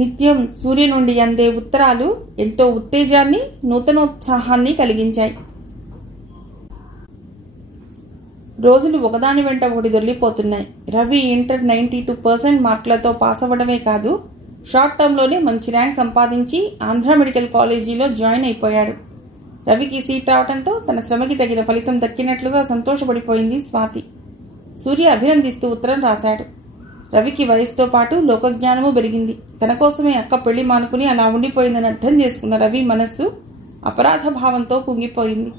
నిత్యం సూర్య నుండి అందే ఉత్తరాలు ఎంతో ఉత్తేజాన్ని, నూతనోత్సాహాన్ని కలిగించాయి. రోజులు ఒకదాని వెంట ఒకటి దొర్లిపోతున్నాయి. రవి ఇంటర్ 92% మార్కులతో పాస్ అవ్వడమే కాదు, షార్ట్ టర్మ్లోనే మంచి ర్యాంక్ సంపాదించి ఆంధ్ర మెడికల్ కాలేజీలో జాయిన్ అయిపోయాడు. రవికి సీట్ రావడంతో తన శ్రమకి తగిన ఫలితం దక్కినట్లుగా సంతోషపడిపోయింది స్వాతి. సూర్య అభినందిస్తూ ఉత్తరం రాశాడు. రవికి వయసుతో పాటు లోకజ్ఞానము పెరిగింది. తన కోసమే అక్క పెళ్లి మానుకుని అలా ఉండిపోయిందని అర్థం చేసుకున్న రవి మనస్సు అపరాధ భావంతో కుంగిపోయింది.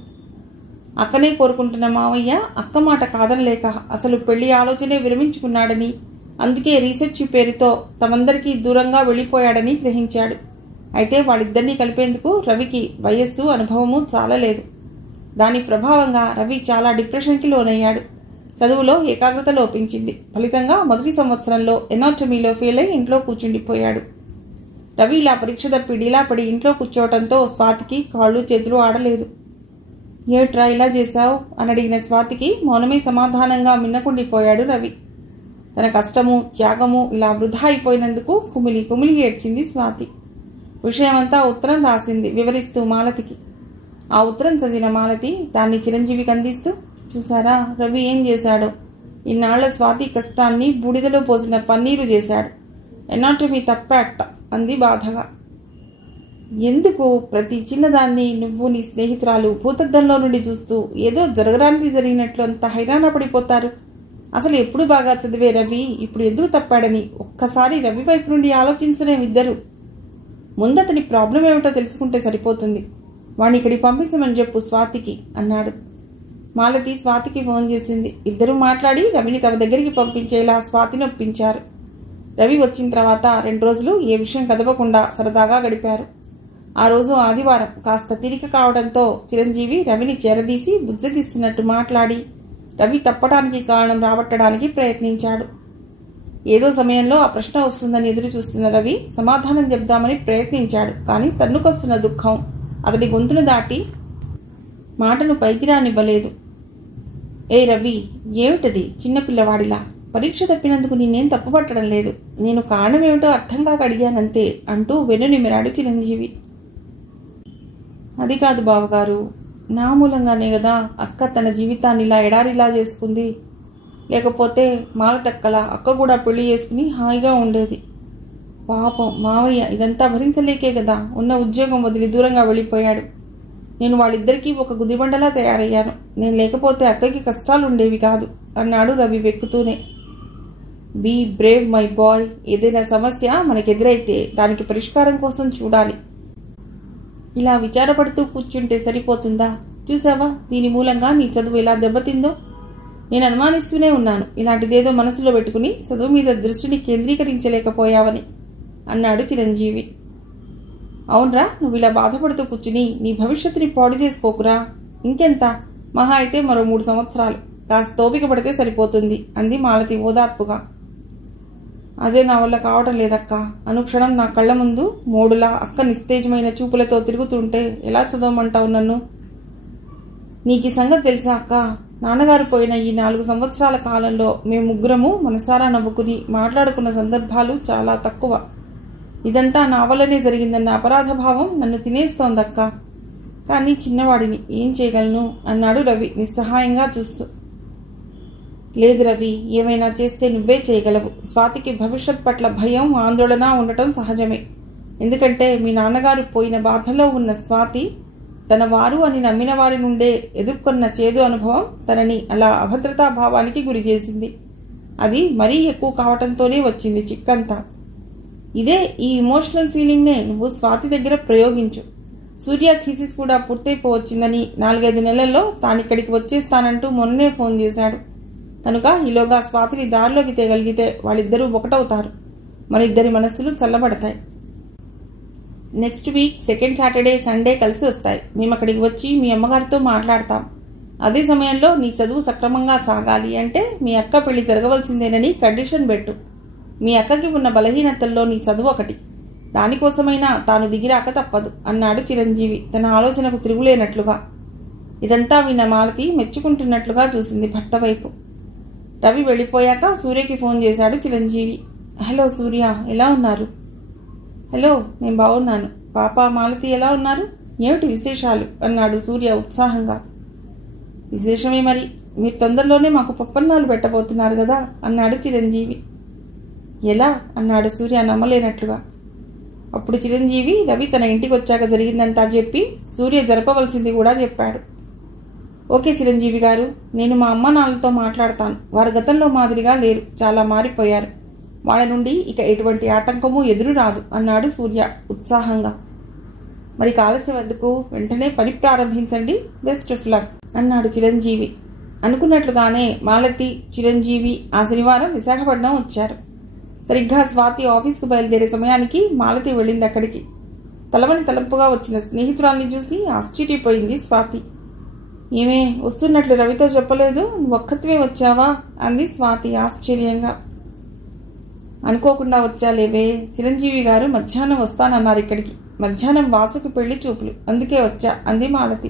అక్కనే కోరుకుంటున్న మావయ్య అక్క మాట కాదనలేక అసలు పెళ్లి ఆలోచనే విరమించుకున్నాడని, అందుకే రీసెర్చ్ పేరుతో తమందరికీ దూరంగా వెళ్లిపోయాడని గ్రహించాడు. అయితే వాళ్ళిద్దరినీ కలిపేందుకు రవికి వయస్సు, అనుభవము చాలలేదు. దాని ప్రభావంగా రవి చాలా డిప్రెషన్కి లోనయ్యాడు. చదువులో ఏకాగ్రత లోపించింది. ఫలితంగా మొదటి సంవత్సరంలో ఎనాటమీలో ఫెయిల్ అయి ఇంట్లో కూర్చుండిపోయాడు. రవి ఇలా పరీక్ష తప్పి డీలా పడి ఇంట్లో కూర్చోవడంతో స్వాతికి కాళ్ళు చేతులు ఆడలేదు. ఏట్రా ఇలా చేశావు అని అడిగిన స్వాతికి మౌనమే సమాధానంగా మిన్నకుండిపోయాడు రవి. తన కష్టము, త్యాగము ఇలా వృధా అయిపోయినందుకు కుమిలి కుమిలి ఏడ్చింది స్వాతి. విషయమంతా ఉత్తరం రాసింది వివరిస్తూ మాలతికి. ఆ ఉత్తరం చదివిన మాలతి దాన్ని చిరంజీవికి అందిస్తూ, చూసారా రవి ఏం చేశాడో? ఇన్నాళ్ల స్వాతి కష్టాన్ని బూడిదలో పోసిన పన్నీరు చేశాడు. ఎనాటమీ తప్పాట అంది బాధగా. ఎందుకు ప్రతి చిన్నదాన్ని నువ్వు నీ స్నేహితురాలు భూతద్దంలో నుండి చూస్తూ ఏదో జరగరానిది జరిగినట్లు అంత హైరాణ పడిపోతారు? అసలు ఎప్పుడు బాగా చదివే రవి ఇప్పుడు ఎందుకు తప్పాడని ఒక్కసారి రవి వైపు నుండి ఆలోచించనే ఇద్దరు. ముందతని ప్రాబ్లం ఏమిటో తెలుసుకుంటే సరిపోతుంది. వాణ్ణి ఇక్కడికి పంపించమని చెప్పు స్వాతికి అన్నాడు. మాలతి స్వాతికి ఫోన్ చేసింది. ఇద్దరూ మాట్లాడి రవిని తమ దగ్గరికి పంపించేలా స్వాతిని ఒప్పించారు. రవి వచ్చిన తర్వాత 2 రోజులు ఏ విషయం కదపకుండా సరదాగా గడిపారు. ఆ రోజు ఆదివారం కాస్త తీరిక కావడంతో చిరంజీవి రవిని చేరదీసి బుజ్జగిస్తున్నట్టు మాట్లాడి రవి తప్పడానికి కారణం రాబట్టడానికి ప్రయత్నించాడు. ఏదో సమయంలో ఆ ప్రశ్న వస్తుందని ఎదురు చూస్తున్న రవి సమాధానం చెప్దామని ప్రయత్నించాడు. కానీ తన్నుకొస్తున్న దుఃఖం అతడి గొంతును దాటి మాటను పైకి రానివ్వలేదు. ఏ రవి, ఏమిటది చిన్నపిల్లవాడిలా? పరీక్ష తప్పినందుకు నేనేం తప్పుపట్టడం లేదు. నేను కారణం ఏమిటో అర్థం కాక అడిగానంతే అంటూ వెన్నునిమిరాడు చిరంజీవి. అది కాదు బావగారు, నా మూలంగానే కదా అక్క తన జీవితాన్ని ఇలా ఎడారిలా చేసుకుంది. లేకపోతే మాలతక్కల అక్క కూడా పెళ్లి చేసుకుని హాయిగా ఉండేది. పాపం మావయ్య ఇదంతా భరించలేకే కదా ఉన్న ఉద్యోగం వదిలి దూరంగా వెళ్ళిపోయాడు. నేను వాళ్ళిద్దరికీ ఒక గుదిబండలా తయారయ్యాను. నేను లేకపోతే అక్కకి కష్టాలుండేవి కాదు అన్నాడు రవి వెక్కుతూనే. Be brave my boy. ఏదైనా సమస్య మనకెదురైతే దానికి పరిష్కారం కోసం చూడాలి. ఇలా విచారపడుతూ కూర్చుంటే సరిపోతుందా? చూసావా దీని మూలంగా నీ చదువు ఎలా దెబ్బతిందో? నేను అనుమానిస్తూనే ఉన్నాను ఇలాంటిదేదో మనసులో పెట్టుకుని చదువు మీద దృష్టిని కేంద్రీకరించలేకపోయావని అన్నాడు చిరంజీవి. అవునరా, నువ్వు ఇలా బాధపడుతూ కూర్చుని నీ భవిష్యత్తుని పాడు చేసుకోకురా. ఇంకెంత, మహా అయితే మరో 3 సంవత్సరాలు. కాస్త తోపిక పడితే సరిపోతుంది అంది మాలతి ఓదార్పుగా. అదే నా వల్ల కావటం లేదక్క. అనుక్షణం నా కళ్ల ముందు మోడులా అక్క నిస్తేజమైన చూపులతో తిరుగుతుంటే ఎలా చదవమంటావు నన్ను? నీకు సంగతి తెలుసా అక్క? నాన్నగారు పోయిన ఈ 4 సంవత్సరాల కాలంలో మేము ముగ్గురము మనసారా నవ్వుకుని మాట్లాడుకున్న సందర్భాలు చాలా తక్కువ. ఇదంతా నా వల్లనే జరిగిందన్న అపరాధ భావం నన్ను తినేస్తోందక్క. కానీ చిన్నవాడిని ఏం చేయగలను అన్నాడు రవి నిస్సహాయంగా చూస్తూ. లేదు రవి, ఏమైనా చేస్తే నువ్వే చేయగలవు. స్వాతికి భవిష్యత్ పట్ల భయం ఆందోళన ఉండటం సహజమే. ఎందుకంటే మీ నాన్నగారు పోయిన బాధలో ఉన్న స్వాతి తన వారు అని నమ్మిన వారి నుండే ఎదుర్కొన్న చేదు అనుభవం తనని అలా అభద్రతాభావానికి గురి చేసింది. అది మరీ ఎక్కువ కావటంతోనే వచ్చింది చిక్కంతా. ఇదే ఈ ఇమోషనల్ ఫీలింగ్నే నువ్వు స్వాతి దగ్గర ప్రయోగించు. సూర్య థీసిస్ కూడా పూర్తయిపోవచ్చిందని 4-5 నెలల్లో తానిక్కడికి వచ్చేస్తానంటూ మొన్ననే ఫోన్ చేశాడు. కనుక ఈలోగా స్వాతిని దారిలోకి తేగలిగితే వాళ్ళిద్దరూ ఒకటవుతారు. మన ఇద్దరి మనస్సులు చల్లబడతాయి. Next week second Saturday Sunday కలిసి వస్తాయి. మేము అక్కడికి వచ్చి మీ అమ్మగారితో మాట్లాడతాం. అదే సమయంలో నీ చదువు సక్రమంగా సాగాలి అంటే మీ అక్క పెళ్లి జరగవలసిందేనని కండిషన్ పెట్టు. మీ అక్కకి ఉన్న బలహీనతల్లో నీ చదువు ఒకటి. దానికోసమైనా తాను దిగిరాక తప్పదు అన్నాడు చిరంజీవి తన ఆలోచనకు తిరుగులేనట్లుగా. ఇదంతా విన్న మాలతి మెచ్చుకుంటున్నట్లుగా చూసింది భర్త వైపు. రవి వెళ్ళిపోయాక సూర్యకి ఫోన్ చేశాడు చిరంజీవి. హలో సూర్య, ఎలా ఉన్నారు? హలో, నేను బాగున్నాను. పాప మాలతి ఎలా ఉన్నారు? ఏమిటి విశేషాలు అన్నాడు సూర్య ఉత్సాహంగా. విశేషమే మరి, మీరు తొందరలోనే మాకు పప్పన్నాలు పెట్టబోతున్నారు కదా అన్నాడు చిరంజీవి. ఎలా అన్నాడు సూర్య నమ్మలేనట్లుగా. అప్పుడు చిరంజీవి రవి తన ఇంటికి వచ్చాక జరిగిందంతా చెప్పి సూర్య జరపవలసింది కూడా చెప్పాడు. ఓకే చిరంజీవి గారు, నేను మా అమ్మ నాన్నలతో మాట్లాడతాను. వారు గతంలో మాదిరిగా లేరు, చాలా మారిపోయారు. వాళ్ళ నుండి ఇక ఎటువంటి ఆటంకమూ ఎదురు రాదు అన్నాడు సూర్య ఉత్సాహంగా. మరి కాలసి వద్దకు వెంటనే పని ప్రారంభించండి. బెస్ట్ ఆఫ్ లక్ అన్నాడు చిరంజీవి. అనుకున్నట్లుగానే మాలతి చిరంజీవి ఆ శనివారం విశాఖపట్నం వచ్చారు. సరిగ్గా స్వాతి ఆఫీస్కు బయలుదేరే సమయానికి మాలతి వెళ్ళింది అక్కడికి. తలవని తలంపుగా వచ్చిన స్నేహితురాల్ని చూసి ఆశ్చర్యపోయింది స్వాతి. ఏమే, వస్తున్నట్లు రవితో చెప్పలేదు, ఒక్కత్వే వచ్చావా అంది స్వాతి ఆశ్చర్యంగా. అనుకోకుండా వచ్చాలేవే, చిరంజీవి గారు మధ్యాహ్నం వస్తానన్నారు ఇక్కడికి. మధ్యాహ్నం వాసుకి పెళ్లి చూపులు, అందుకే వచ్చా అంది మాలతి.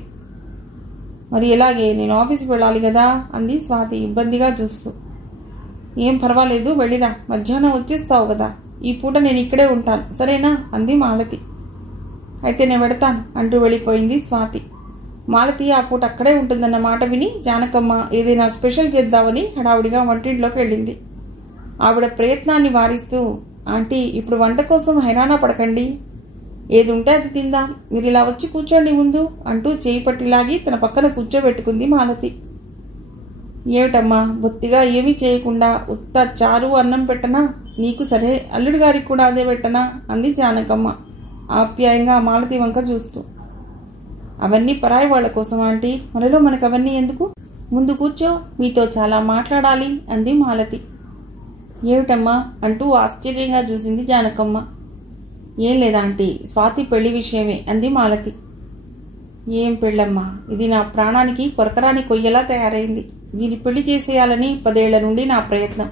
మరి ఎలాగే, నేను ఆఫీస్కి వెళ్ళాలి కదా అంది స్వాతి ఇబ్బందిగా చూస్తూ. ఏం పర్వాలేదు, వెళ్ళిరా, మధ్యాహ్నం వచ్చేస్తావు కదా. ఈ పూట నేను ఇక్కడే ఉంటాను, సరేనా అంది మాలతి. అయితే నేను పెడతాను అంటూ వెళ్ళిపోయింది స్వాతి. మాలతి ఆ పూట అక్కడే ఉంటుందన్న మాట విని జానకమ్మ ఏదైనా స్పెషల్ చేద్దామని హడావుడిగా వంటింట్లోకి వెళ్ళింది. ఆవిడ ప్రయత్నాన్ని వారిస్తూ, ఆంటీ ఇప్పుడు వంట కోసం హైరాణ పడకండి, ఏది ఉంటే అది తిందాం, మీరు ఇలా వచ్చి కూర్చోండి ముందు అంటూ చేయి పట్టిలాగి తన పక్కన కూర్చోబెట్టుకుంది మాలతి. ఏమిటమ్మా, బొత్తిగా ఏమీ చేయకుండా ఉత్త చారు అన్నం పెట్టనా? నీకు సరే, అల్లుడి గారికి కూడా అదే పెట్టనా అంది జానకమ్మ ఆప్యాయంగా మాలతి వంక చూస్తూ. అవన్నీ పరాయి వాళ్ల కోసం ఆంటీ, మనలో మనకు అవన్నీ ఎందుకు? ముందు కూర్చో, మీతో చాలా మాట్లాడాలి అంది మాలతి. ఏమిటమ్మా అంటూ ఆశ్చర్యంగా చూసింది జానకమ్మ. ఏం లేదాంటీ, స్వాతి పెళ్లి విషయమే అంది మాలతి. ఏం పెళ్ళమ్మా, ఇది నా ప్రాణానికి కొరకరాని కొయ్యలా తయారైంది. దీన్ని పెళ్లి చేసేయాలని 10 ఏళ్ల నుండి నా ప్రయత్నం.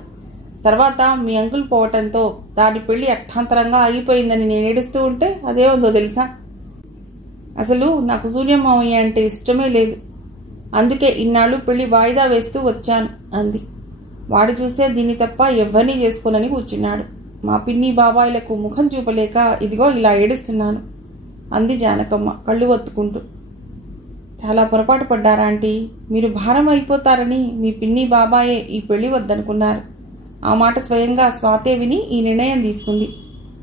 తర్వాత మీ అంకుల్ పోవటంతో దాని పెళ్లి అర్థాంతరంగా ఆగిపోయిందని నేను ఏడుస్తూ ఉంటే అదే ఉందో తెలుసా? అసలు నాకు సూర్యమావయ్య అంటే ఇష్టమే లేదు. అందుకే ఇన్నాళ్ళు పెళ్లి వాయిదా వేస్తూ వచ్చాను అంది. వాడు చూస్తే దీన్ని తప్ప ఎవ్వరినీ చేసుకోనని కూర్చున్నాడు. మా పిన్ని బాబాయిలకు ముఖం చూపలేక ఇదిగో ఇలా ఏడుస్తున్నాను అంది జానకమ్మ కళ్ళు ఒత్తుకుంటూ. చాలా పొరపాటు పడ్డారా ఆంటీ? మీరు భారం అయిపోతారని మీ పిన్ని బాబాయే ఈ పెళ్లి వద్దనుకున్నారు. ఆ మాట స్వయంగా స్వాతే విని ఈ నిర్ణయం తీసుకుంది.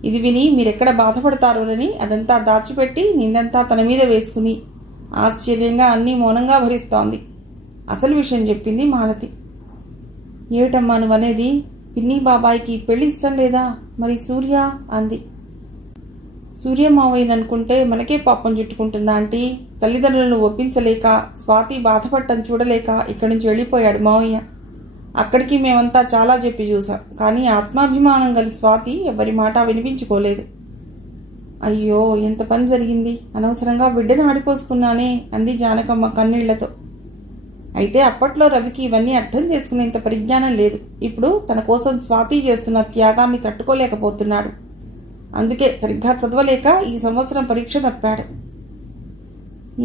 ఇది విని మీరెక్కడ బాధపడతారోనని అదంతా దాచిపెట్టి నిందంతా తన మీద వేసుకుని ఆశ్చర్యంగా అన్నీ మౌనంగా భరిస్తోంది. అసలు విషయం చెప్పింది మాలతి. ఏమిటమ్మా నువ్వనేది? పిన్ని బాబాయికి పెళ్లి ఇష్టం లేదా? మరి సూర్య అంది. సూర్య మావయ్యని అనుకుంటే మనకే పాపం చుట్టుకుంటుందా ఆంటీ? తల్లిదండ్రులను ఒప్పించలేక, స్వాతి బాధపడటం చూడలేక ఇక్కడి నుంచి వెళ్ళిపోయాడు మావయ్య. అక్కడికి మేమంతా చాలా చెప్పి చూసాం, కానీ ఆత్మాభిమానం గల స్వాతి ఎవరి మాట వినిపించుకోలేదు. అయ్యో, ఎంత పని జరిగింది! అనవసరంగా బిడ్డను ఆడిపోసుకున్నానే అంది జానకమ్మ కన్నీళ్లతో. అయితే అప్పట్లో రవికి ఇవన్నీ అర్థం చేసుకునేంత పరిజ్ఞానం లేదు. ఇప్పుడు తన కోసం స్వాతి చేస్తున్న త్యాగాన్ని తట్టుకోలేకపోతున్నాడు. అందుకే సరిగ్గా చదవలేక ఈ సంవత్సరం పరీక్ష తప్పాడు.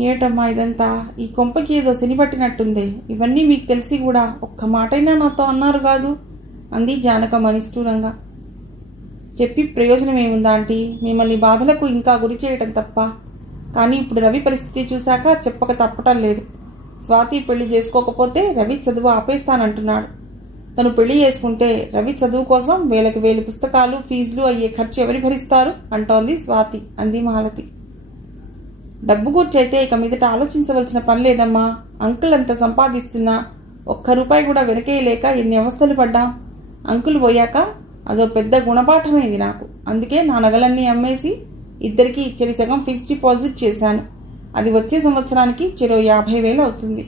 ఏటమ్మా ఇదంతా? ఈ కొంపకి ఏదో శనిపట్టినట్టుందే. ఇవన్నీ మీకు తెలిసి కూడా ఒక్క మాటైనా నాతో అన్నారు కాదు అంది జానకమ్మ నిష్ఠూరంగా. చెప్పి ప్రయోజనం ఏముందా ఆంటీ? మిమ్మల్ని బాధలకు ఇంకా గురి చేయటం తప్ప. కానీ ఇప్పుడు రవి పరిస్థితి చూశాక చెప్పక తప్పటం లేదు. స్వాతి పెళ్లి చేసుకోకపోతే రవి చదువు ఆపేస్తానంటున్నాడు. తను పెళ్లి చేసుకుంటే రవి చదువు కోసం వేలకు వేలు పుస్తకాలు, ఫీజులు అయ్యే ఖర్చు ఎవరి భరిస్తారు అంటోంది స్వాతి అంది మాలతి. డబ్బు గుర్చైతే ఇక మీదట ఆలోచించవలసిన పని లేదమ్మా. అంకుల్ అంత సంపాదిస్తున్నా ఒక్క రూపాయి కూడా వెనకేయలేక ఎన్ని అవస్థలు పడ్డాం. అంకుల్ పోయాక అదో పెద్ద గుణపాఠమైంది నాకు. అందుకే నా నగలన్నీ అమ్మేసి ఇద్దరికి ఇచ్చరి సగం ఫిక్స్డ్ డిపాజిట్ చేశాను. అది వచ్చే సంవత్సరానికి చెరో 50,000 అవుతుంది.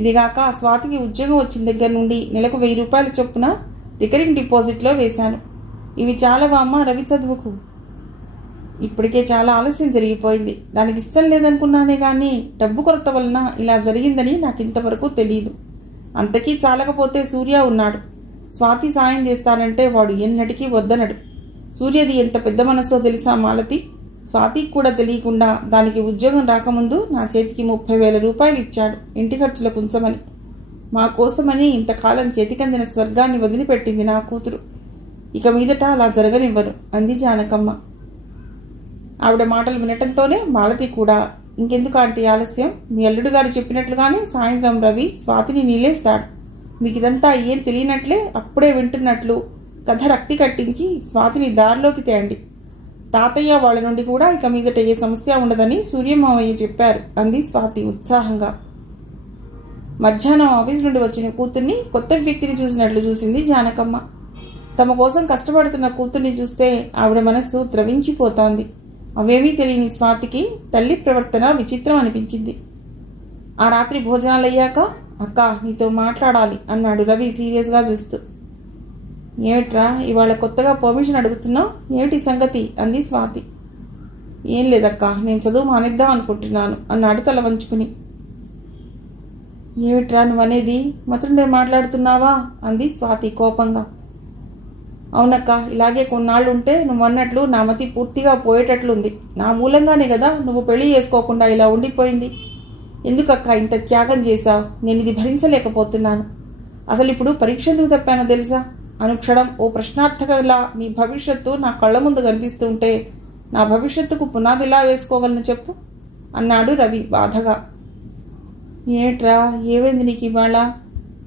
ఇదిగాక స్వాతికి ఉద్యోగం వచ్చిన దగ్గర నుండి నెలకు 1,000 రూపాయల చొప్పున రికరింగ్ డిపాజిట్లో వేశాను. ఇవి చాలావా అమ్మ రవి చదువుకు? ఇప్పటికే చాలా ఆలస్యం జరిగిపోయింది. దానికి ఇష్టం లేదనుకున్నానే కానీ డబ్బు కొరత వలన ఇలా జరిగిందని నాకు ఇంతవరకు తెలియదు. అంతకీ చాలకపోతే సూర్య ఉన్నాడు. స్వాతి సాయం చేస్తానంటే వాడు ఎన్నటికీ వద్దనడు. సూర్యది ఎంత పెద్ద మనస్సో తెలుసా మాలతి? స్వాతికి కూడా తెలియకుండా దానికి ఉద్యోగం రాకముందు నా చేతికి 30,000 రూపాయలు ఇచ్చాడు ఇంటి ఖర్చులకు ఉంచమని. మా కోసమని ఇంతకాలం చేతికందిన స్వర్గాన్ని వదిలిపెట్టింది నా కూతురు. ఇక మీదట అలా జరగనివ్వను అంది జానకమ్మ. ఆవిడ మాటలు వినటంతోనే మాలతి కూడా, ఇంకెందుకు ఆంటీ ఆలస్యం? మీ అల్లుడు గారు చెప్పినట్లుగానే సాయంత్రం రవి స్వాతిని నీలేస్తాడు. మీకు ఇదంతా ఏం తెలియనట్లే అప్పుడే వింటున్నట్లు కథ రక్తి కట్టించి స్వాతిని దారిలోకి తేండి. తాతయ్య వాళ్ళ నుండి కూడా ఇక మీదట ఏ సమస్య ఉండదని సూర్యమావయ్య చెప్పారు అంది స్వాతి ఉత్సాహంగా. మధ్యాహ్నం ఆఫీస్ నుండి వచ్చిన కూతుర్ని కొత్త వ్యక్తిని చూసినట్లు చూసింది జానకమ్మ. తమ కోసం కష్టపడుతున్న కూతుర్ని చూస్తే ఆవిడ మనస్సు ద్రవించిపోతోంది. అవేమీ తెలియని స్వాతికి తల్లి ప్రవర్తన విచిత్రం అనిపించింది. ఆ రాత్రి భోజనాలయ్యాక, అక్క నీతో మాట్లాడాలి అన్నాడు రవి సీరియస్గా చూస్తూ. ఏమిట్రా ఇవాళ కొత్తగా పర్మిషన్ అడుగుతున్నావు? ఏమిటి సంగతి అంది స్వాతి. ఏం లేదక్క, నేను చదువు మానేద్దాం అనుకుంటున్నాను అన్నాడు తల వంచుకుని. ఏమిట్రా నువ్వనేది? మతుండే మాట్లాడుతున్నావా అంది స్వాతి కోపంగా. అవునక్క, ఇలాగే కొన్నాళ్ళు ఉంటే నువ్వన్నట్లు నా మతి పూర్తిగా పోయేటట్లుంది. నా మూలంగానే కదా నువ్వు పెళ్లి చేసుకోకుండా ఇలా ఉండిపోయింది. ఎందుకక్క ఇంత త్యాగం చేశావు? నేను ఇది భరించలేకపోతున్నాను. అసలు ఇప్పుడు పరీక్ష ఎందుకు తప్పానో తెలుసా? అనుక్షణం ఓ ప్రశ్నార్థకలా నీ భవిష్యత్తు నా కళ్ళ ముందు కనిపిస్తుంటే నా భవిష్యత్తుకు పునాదిలా వేసుకోగలను చెప్పు అన్నాడు రవి బాధగా. ఏట్రా ఏమైంది నీకు ఇవాళ?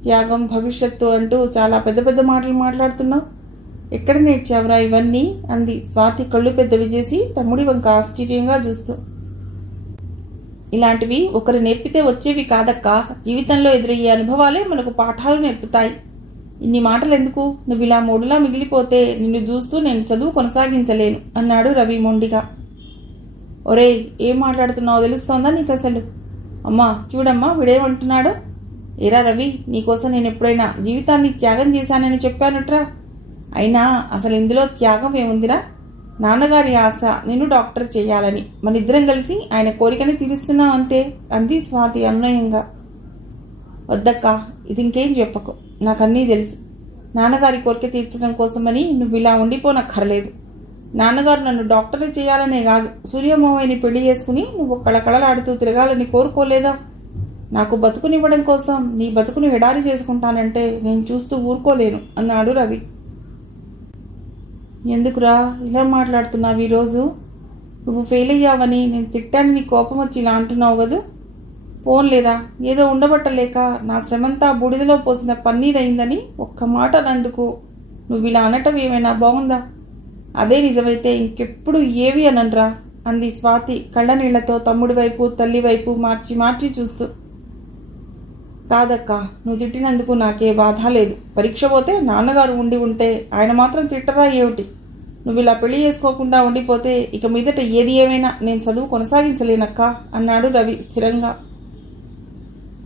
త్యాగం, భవిష్యత్తు అంటూ చాలా పెద్ద పెద్ద మాటలు మాట్లాడుతున్నావు. ఎక్కడ నేర్చావురా ఇవన్నీ అంది స్వాతి కళ్ళు పెద్దవి చేసి తమ్ముడి వంక ఆశ్చర్యంగా చూస్తూ. ఇలాంటివి ఒకరు నేర్పితే వచ్చేవి కాదక్క. జీవితంలో ఎదురయ్యే అనుభవాలే మనకు పాఠాలు నేర్పుతాయి. ఇన్ని మాటలు ఎందుకు? నువ్వు ఇలా మూడులా మిగిలిపోతే నిన్ను చూస్తూ నేను చదువు కొనసాగించలేను అన్నాడు రవి మొండిగా. ఒరేయ్, ఏం మాట్లాడుతున్నావో తెలుస్తోందా నీకు అసలు? అమ్మా చూడమ్మా వీడేమంటున్నాడు. ఏరా రవి, నీకోసం నేను ఎప్పుడైనా జీవితాన్ని త్యాగం చేశానని చెప్పానుట్రా. అయినా అసలు ఇందులో త్యాగం ఏముందిరా? నాన్నగారి ఆశ నిన్ను డాక్టర్ చేయాలని, మనిద్దరం కలిసి ఆయన కోరికని తీరుస్తున్నాం అంతే అంది స్వాతి అన్వయంగా. వద్దక్క, ఇది ఇంకేం చెప్పకు, నాకన్నీ తెలుసు. నాన్నగారి కోరిక తీర్చడం కోసమని నువ్వు ఇలా ఉండిపోనక్కర్లేదు. నాన్నగారు నన్ను డాక్టర్ని చేయాలనే కాదు, సూర్యమావయ్యని పెళ్లి చేసుకుని నువ్వు కళకళలాడుతూ తిరగాలని కోరుకోలేదా? నాకు బతుకునివ్వడం కోసం నీ బతుకుని ఎడారి చేసుకుంటానంటే నేను చూస్తూ ఊరుకోలేను అన్నాడు రవి. ఎందుకురా ఇలా మాట్లాడుతున్నావు ఈరోజు? నువ్వు ఫెయిల్ అయ్యావని నేను తిట్టాను, నీ కోపం వచ్చి ఇలా అంటున్నావు కదూ. పోన్లేరా, ఏదో ఉండబట్టలేక నా శ్రమంతా బూడిదలో పోసిన పన్నీర్ అయిందని ఒక్క మాట అన్నందుకు నువ్వు ఇలా అనటం ఏమైనా బాగుందా? అదే నిజమైతే ఇంకెప్పుడు ఏవి అనన్రా అంది స్వాతి కళ్ళ నీళ్లతో తమ్ముడి వైపు తల్లి వైపు మార్చి మార్చి చూస్తూ. కాదక్క, నువ్వు తిట్టినందుకు నాకే బాధ లేదు. పరీక్ష పోతే నాన్నగారు ఉండి ఉంటే ఆయన మాత్రం తిట్టరా ఏమిటి? నువ్వు ఇలా పెళ్లి చేసుకోకుండా ఉండిపోతే ఇక మీదట ఏది ఏమైనా నేను చదువు కొనసాగించలేనక్క అన్నాడు రవి స్థిరంగా.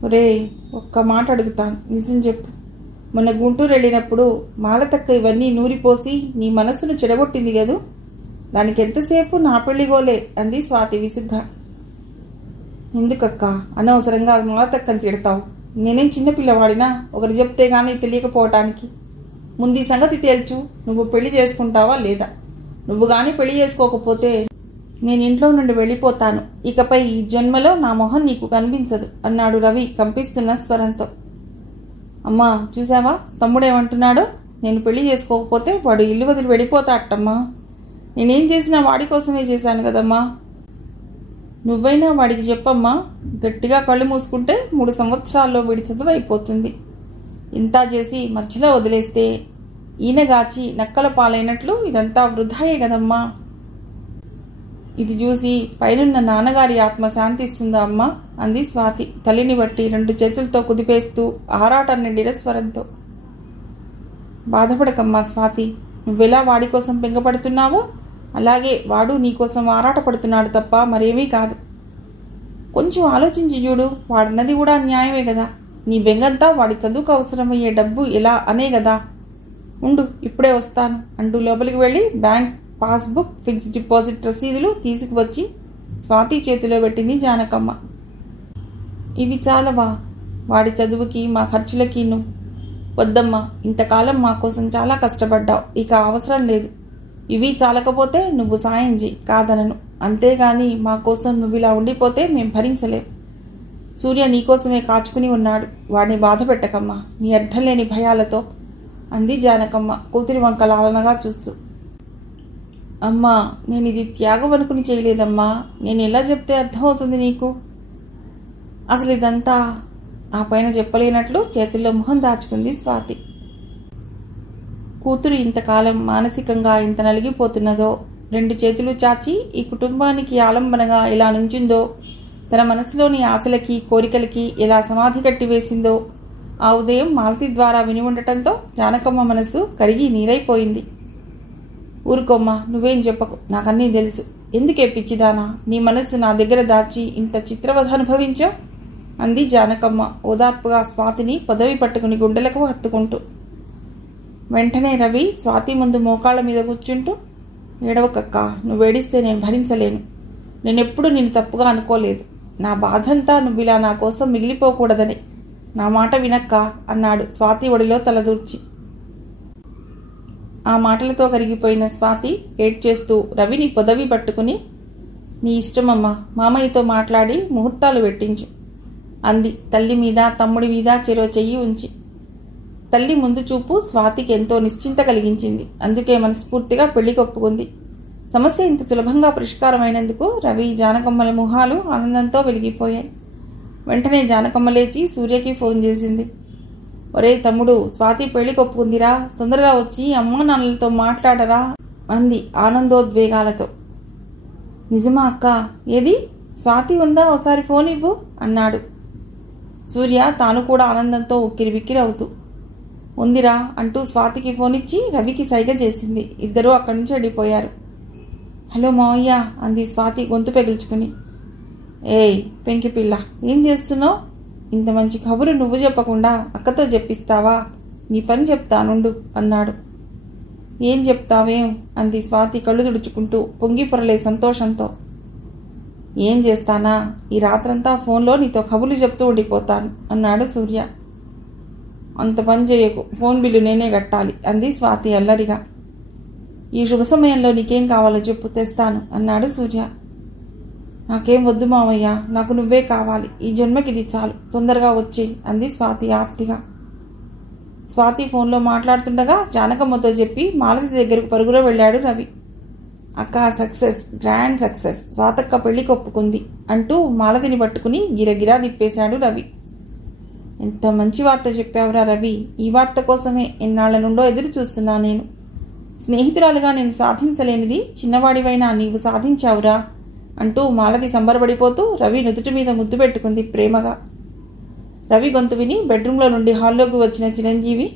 ఒరే, ఒక్క మాట అడుగుతాను, నిజం చెప్పు. మొన్న గుంటూరు వెళ్ళినప్పుడు మాలతక్క ఇవన్నీ నూరిపోసి నీ మనస్సును చెడగొట్టింది కదూ, దానికి ఎంతసేపు నా పెళ్లిగోలే అంది స్వాతి విసుగ్గా. ఎందుకక్క అనవసరంగా మాలతక్కని తిడతావు? నేనేం చిన్నపిల్లవాడినా ఒకరు చెప్తే గానీ తెలియకపోవటానికి? ముందు ఈ సంగతి తేల్చు, నువ్వు పెళ్లి చేసుకుంటావా లేదా? నువ్వు గాని పెళ్లి చేసుకోకపోతే నేను ఇంట్లో నుండి వెళ్ళిపోతాను. ఇకపై ఈ జన్మలో నా మొహం నీకు కనిపించదు అన్నాడు రవి కంపిస్తున్న స్వరంతో. అమ్మా, చూసావా తమ్ముడేమంటున్నాడో? నేను పెళ్లి చేసుకోకపోతే వాడు ఇల్లు వదిలి వెళ్ళిపోతాడమ్మా. నేనేం చేసినా వాడి కోసమే చేశాను కదమ్మా. నువ్వైనా వాడికి చెప్పమ్మా. గట్టిగా కళ్ళు మూసుకుంటే 3 సంవత్సరాల్లో వీడి చదువు అయిపోతుంది. ఇంతా చేసి మధ్యలో వదిలేస్తే ఈయనగాచి నక్కల పాలైనట్లు ఇదంతా వృధాయే కదమ్మా. ఇది చూసి పైనున్న నాన్నగారి ఆత్మ శాంతిస్తుందా అమ్మా అంది స్వాతి తల్లిని బట్టి 2 చేతులతో కుదిపేస్తూ ఆరాటం నిండిన స్వరంతో. బాధపడకమ్మా స్వాతి, నువ్వెలా వాడి కోసం బెంగపడుతున్నావో అలాగే వాడు నీకోసం ఆరాటపడుతున్నాడు తప్ప మరేమీ కాదు. కొంచెం ఆలోచించి చూడు, వాడన్నది కూడా న్యాయమే కదా. నీ బెంగంతా వాడి చదువుకు అవసరమయ్యే డబ్బు ఎలా అనే కదా. ఉండు, ఇప్పుడే వస్తాను అంటూ లోపలికి వెళ్ళి బ్యాంక్ పాస్బుక్, ఫిక్స్డ్ డిపాజిట్ రసీదులు తీసుకువచ్చి స్వాతి చేతిలో పెట్టింది జానకమ్మ. ఇవి చాలవా వాడి చదువుకి మా ఖర్చులకి? వద్దమ్మా, ఇంతకాలం మా కోసం చాలా కష్టపడ్డావు, ఇక అవసరం లేదు. ఇవి చాలకపోతే నువ్వు సాయం చేయి, కాదనను. అంతేగాని మా కోసం నువ్వు ఇలా ఉండిపోతే మేం భరించలేం. సూర్య నీకోసమే కాచుకుని ఉన్నాడు, వాడిని బాధ పెట్టకమ్మా నీ అర్థం లేని భయాలతో అంది జానకమ్మ కూతురి వంక లాలనగా చూస్తూ. అమ్మా, నేను ఇది త్యాగం అనుకుని చేయలేదమ్మా. నేను ఎలా చెప్తే అర్థమవుతుంది నీకు? అసలు ఇదంతా ఆ పైన చెప్పలేనట్లు చేతుల్లో మొహం దాచుకుంది స్వాతి. కూతురు ఇంతకాలం మానసికంగా ఇంత నలిగిపోతున్నదో, 2 చేతులు చాచి ఈ కుటుంబానికి ఆలంబనగా ఎలా నుంచిందో, తన మనసులోని ఆశలకి కోరికలకి ఎలా సమాధి కట్టి వేసిందో ఆ ఉదయం మాలతి ద్వారా విని ఉండటంతో జానకమ్మ మనసు కరిగి నీరైపోయింది. ఊరుకోమ్మా, నువ్వేం చెప్పకు, నాకన్నీ తెలుసు. ఎందుకే పిచ్చిదానా నీ మనసు నా దగ్గర దాచి ఇంత చిత్రవధ అనుభవించావు అంది జానకమ్మ ఓదార్పుగా స్వాతిని పదవి పట్టుకుని గుండెలకు హత్తుకుంటూ. వెంటనే రవి స్వాతి ముందు మోకాళ్ల మీద కూర్చుంటూ, ఏడవకక్క, నువ్వేడిస్తే నేను భరించలేను. నేనెప్పుడు నిన్ను తప్పుగా అనుకోలేదు. నా బాధంతా నువ్విలా నా కోసం మిగిలిపోకూడదని. నా మాట వినక్క అన్నాడు స్వాతి ఒడిలో తలదూర్చి. ఆ మాటలతో కరిగిపోయిన స్వాతి ఏడ్చేస్తూ రవిని పొదవి పట్టుకుని, నీ ఇష్టమమ్మా, మామయ్యతో మాట్లాడి ముహూర్తాలు పెట్టించు అంది తల్లి మీద తమ్ముడి మీద చెరో చెయ్యి ఉంచి. తల్లి ముందు చూపు స్వాతికి ఎంతో నిశ్చింత కలిగించింది. అందుకే మనస్ఫూర్తిగా పెళ్లి కొప్పుకుంది. సమస్య ఇంత సులభంగా పరిష్కారమైనందుకు రవి జానకమ్మల ముఖాలు ఆనందంతో వెలిగిపోయాయి. వెంటనే జానకమ్మ లేచి సూర్యకి ఫోన్ చేసింది. ఒరే తమ్ముడు, స్వాతి పెళ్లి కొప్పుకుందిరా, తొందరగా వచ్చి అమ్మా నాన్నలతో మాట్లాడరా అంది ఆనందోద్వేగాలతో. నిజమా అక్క? ఏది స్వాతి ఉందా? ఒకసారి ఫోన్ ఇవ్వు అన్నాడు సూర్య తాను కూడా ఆనందంతో ఉక్కిరిబిక్కిరి అవుతూ. ఉందిరా అంటూ స్వాతికి ఫోన్ ఇచ్చి రవికి సైగ చేసింది. ఇద్దరూ అక్కడి నుంచి వెళ్ళిపోయారు. హలో మావయ్య అంది స్వాతి గొంతు పెగిల్చుకుని. ఏయ్ పెంకి పిల్ల, ఏం చేస్తున్నావు? ఇంత మంచి కబురు నువ్వు చెప్పకుండా అక్కతో చెప్పిస్తావా? నీ పని చెప్తానుండు అన్నాడు. ఏం చెప్తావేం అంది స్వాతి కళ్ళు తుడుచుకుంటూ పొంగి పొరలే సంతోషంతో. ఏం చేస్తానా, ఈ రాత్రంతా ఫోన్లో నీతో కబుర్లు చెప్తూ ఉండిపోతాను అన్నాడు సూర్య. అంత పని చేయకు, ఫోన్ బిల్లు నేనే కట్టాలి అంది స్వాతి అల్లరిగా. ఈ శుభ సమయంలో నీకేం కావాలో చెప్పు, తెస్తాను అన్నాడు సూర్య. నాకేం వద్దు మామయ్య, నాకు నువ్వే కావాలి. ఈ జన్మకిది చాలు, తొందరగా వచ్చి అంది స్వాతి ఆర్తిగా. స్వాతి ఫోన్లో మాట్లాడుతుండగా జానకమ్మతో చెప్పి మాలతి దగ్గరకు పరుగులో వెళ్ళాడు రవి. అక్క సక్సెస్, గ్రాండ్ సక్సెస్, స్వాతక్క పెళ్లి కొప్పుకుంది అంటూ మాలతిని పట్టుకుని గిరగిరా తిప్పేశాడు రవి. ఎంత మంచి వార్త చెప్పావురా రవి, ఈ వార్త కోసమే ఎన్నాళ్ల నుండో ఎదురు చూస్తున్నా నేను. స్నేహితురాలుగా నేను సాధించలేనిది చిన్నవాడివైనా నీవు సాధించావురా అంటూ మాలతి సంబరపడిపోతూ రవి నుదుటి మీద ముద్దు పెట్టుకుంది ప్రేమగా. రవి గొంతు విని బెడ్రూమ్లో నుండి హాల్లోకి వచ్చిన చిరంజీవి,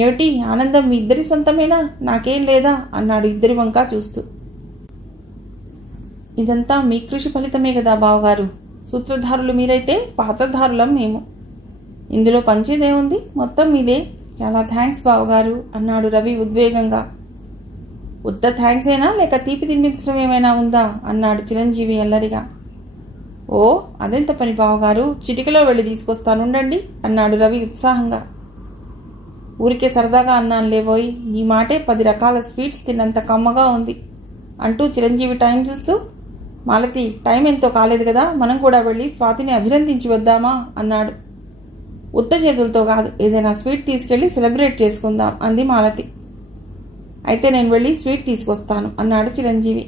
ఏమిటి ఆనందం మీ ఇద్దరి సొంతమేనా, నాకేం లేదా అన్నాడు ఇద్దరి వంకా చూస్తూ. ఇదంతా మీ కృషి ఫలితమే కదా బావగారు, సూత్రధారులు మీరైతే పాత్రధారులం మేము. ఇందులో పంచేదేముంది, మొత్తం మీదే. చాలా థ్యాంక్స్ బావగారు అన్నాడు రవి ఉద్వేగంగా. ఉత్త థ్యాంక్సేనా లేక తీపి తినిపించడం ఏమైనా ఉందా అన్నాడు చిరంజీవి అల్లరిగా. ఓ అదెంత పని బావగారు, చిటికలో వెళ్ళి తీసుకొస్తానుండండి అన్నాడు రవి ఉత్సాహంగా. ఊరికే సరదాగా అన్నాను లేవోయ్, నీ మాటే 10 రకాల స్వీట్స్ తిన్నంత కమ్మగా ఉంది అంటూ చిరంజీవి టైం చూస్తూ, మాలతి టైం ఎంతో కాలేదు కదా, మనం కూడా వెళ్ళి స్వాతిని అభినందించి వద్దామా అన్నాడు. ఉత్త చేతులతో కాదు, ఏదైనా స్వీట్ తీసుకెళ్లి సెలబ్రేట్ చేసుకుందాం అంది మాలతి. అయితే నేను వెళ్ళి స్వీట్ తీసుకొస్తాను అన్నాడు చిరంజీవి.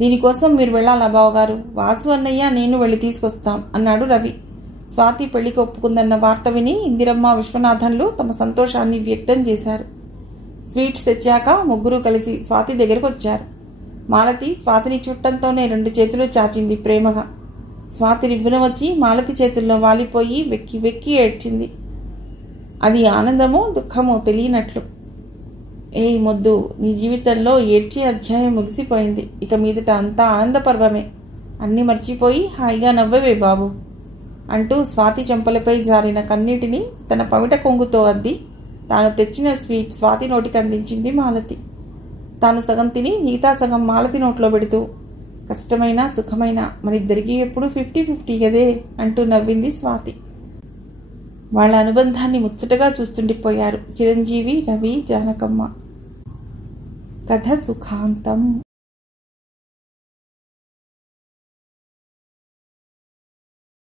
దీనికోసం మీరు వెళ్ళాలా బావగారు, వాసు అన్నయ్య నేను వెళ్ళి తీసుకొస్తాం అన్నాడు రవి. స్వాతి పెళ్లికి ఒప్పుకుందన్న వార్త విని ఇందిరమ్మ విశ్వనాథన్లు తమ సంతోషాన్ని వ్యక్తం చేశారు. స్వీట్స్ తెచ్చాక ముగ్గురు కలిసి స్వాతి దగ్గరకు వచ్చారు. మాలతి స్వాతిని చుట్టంతోనే 2 చేతులు చాచింది ప్రేమగా. స్వాతి రివ్వున వచ్చి మాలతి చేతుల్లో వాలిపోయి వెక్కి వెక్కి ఏడ్చింది. అది ఆనందమో దుఃఖమో తెలియనట్లు. ఏ మొద్దు, నీ జీవితంలో ఏడ్చే అధ్యాయం ముగిసిపోయింది, ఇక మీదట అంతా ఆనందపర్వమే, అన్నీ మర్చిపోయి హాయిగా నవ్వవే బాబు అంటూ స్వాతి చెంపలపై జారిన కన్నీటిని తన పవిట కొంగుతో అద్ది తాను తెచ్చిన స్వీట్ స్వాతి నోటికి అందించింది మాలతి. తాను సగం తిని మిగతా సగం మాలతి నోట్లో పెడుతూ, కష్టమైన సుఖమైన మనిద్దరికీ ఎప్పుడు 50-50 గదే అంటూ నవ్వింది స్వాతి. వాళ్ళ అనుబంధాన్ని ముచ్చటగా చూస్తుండిపోయారు చిరంజీవి, రవి, జానకమ్మ. కథ సుఖాంతం.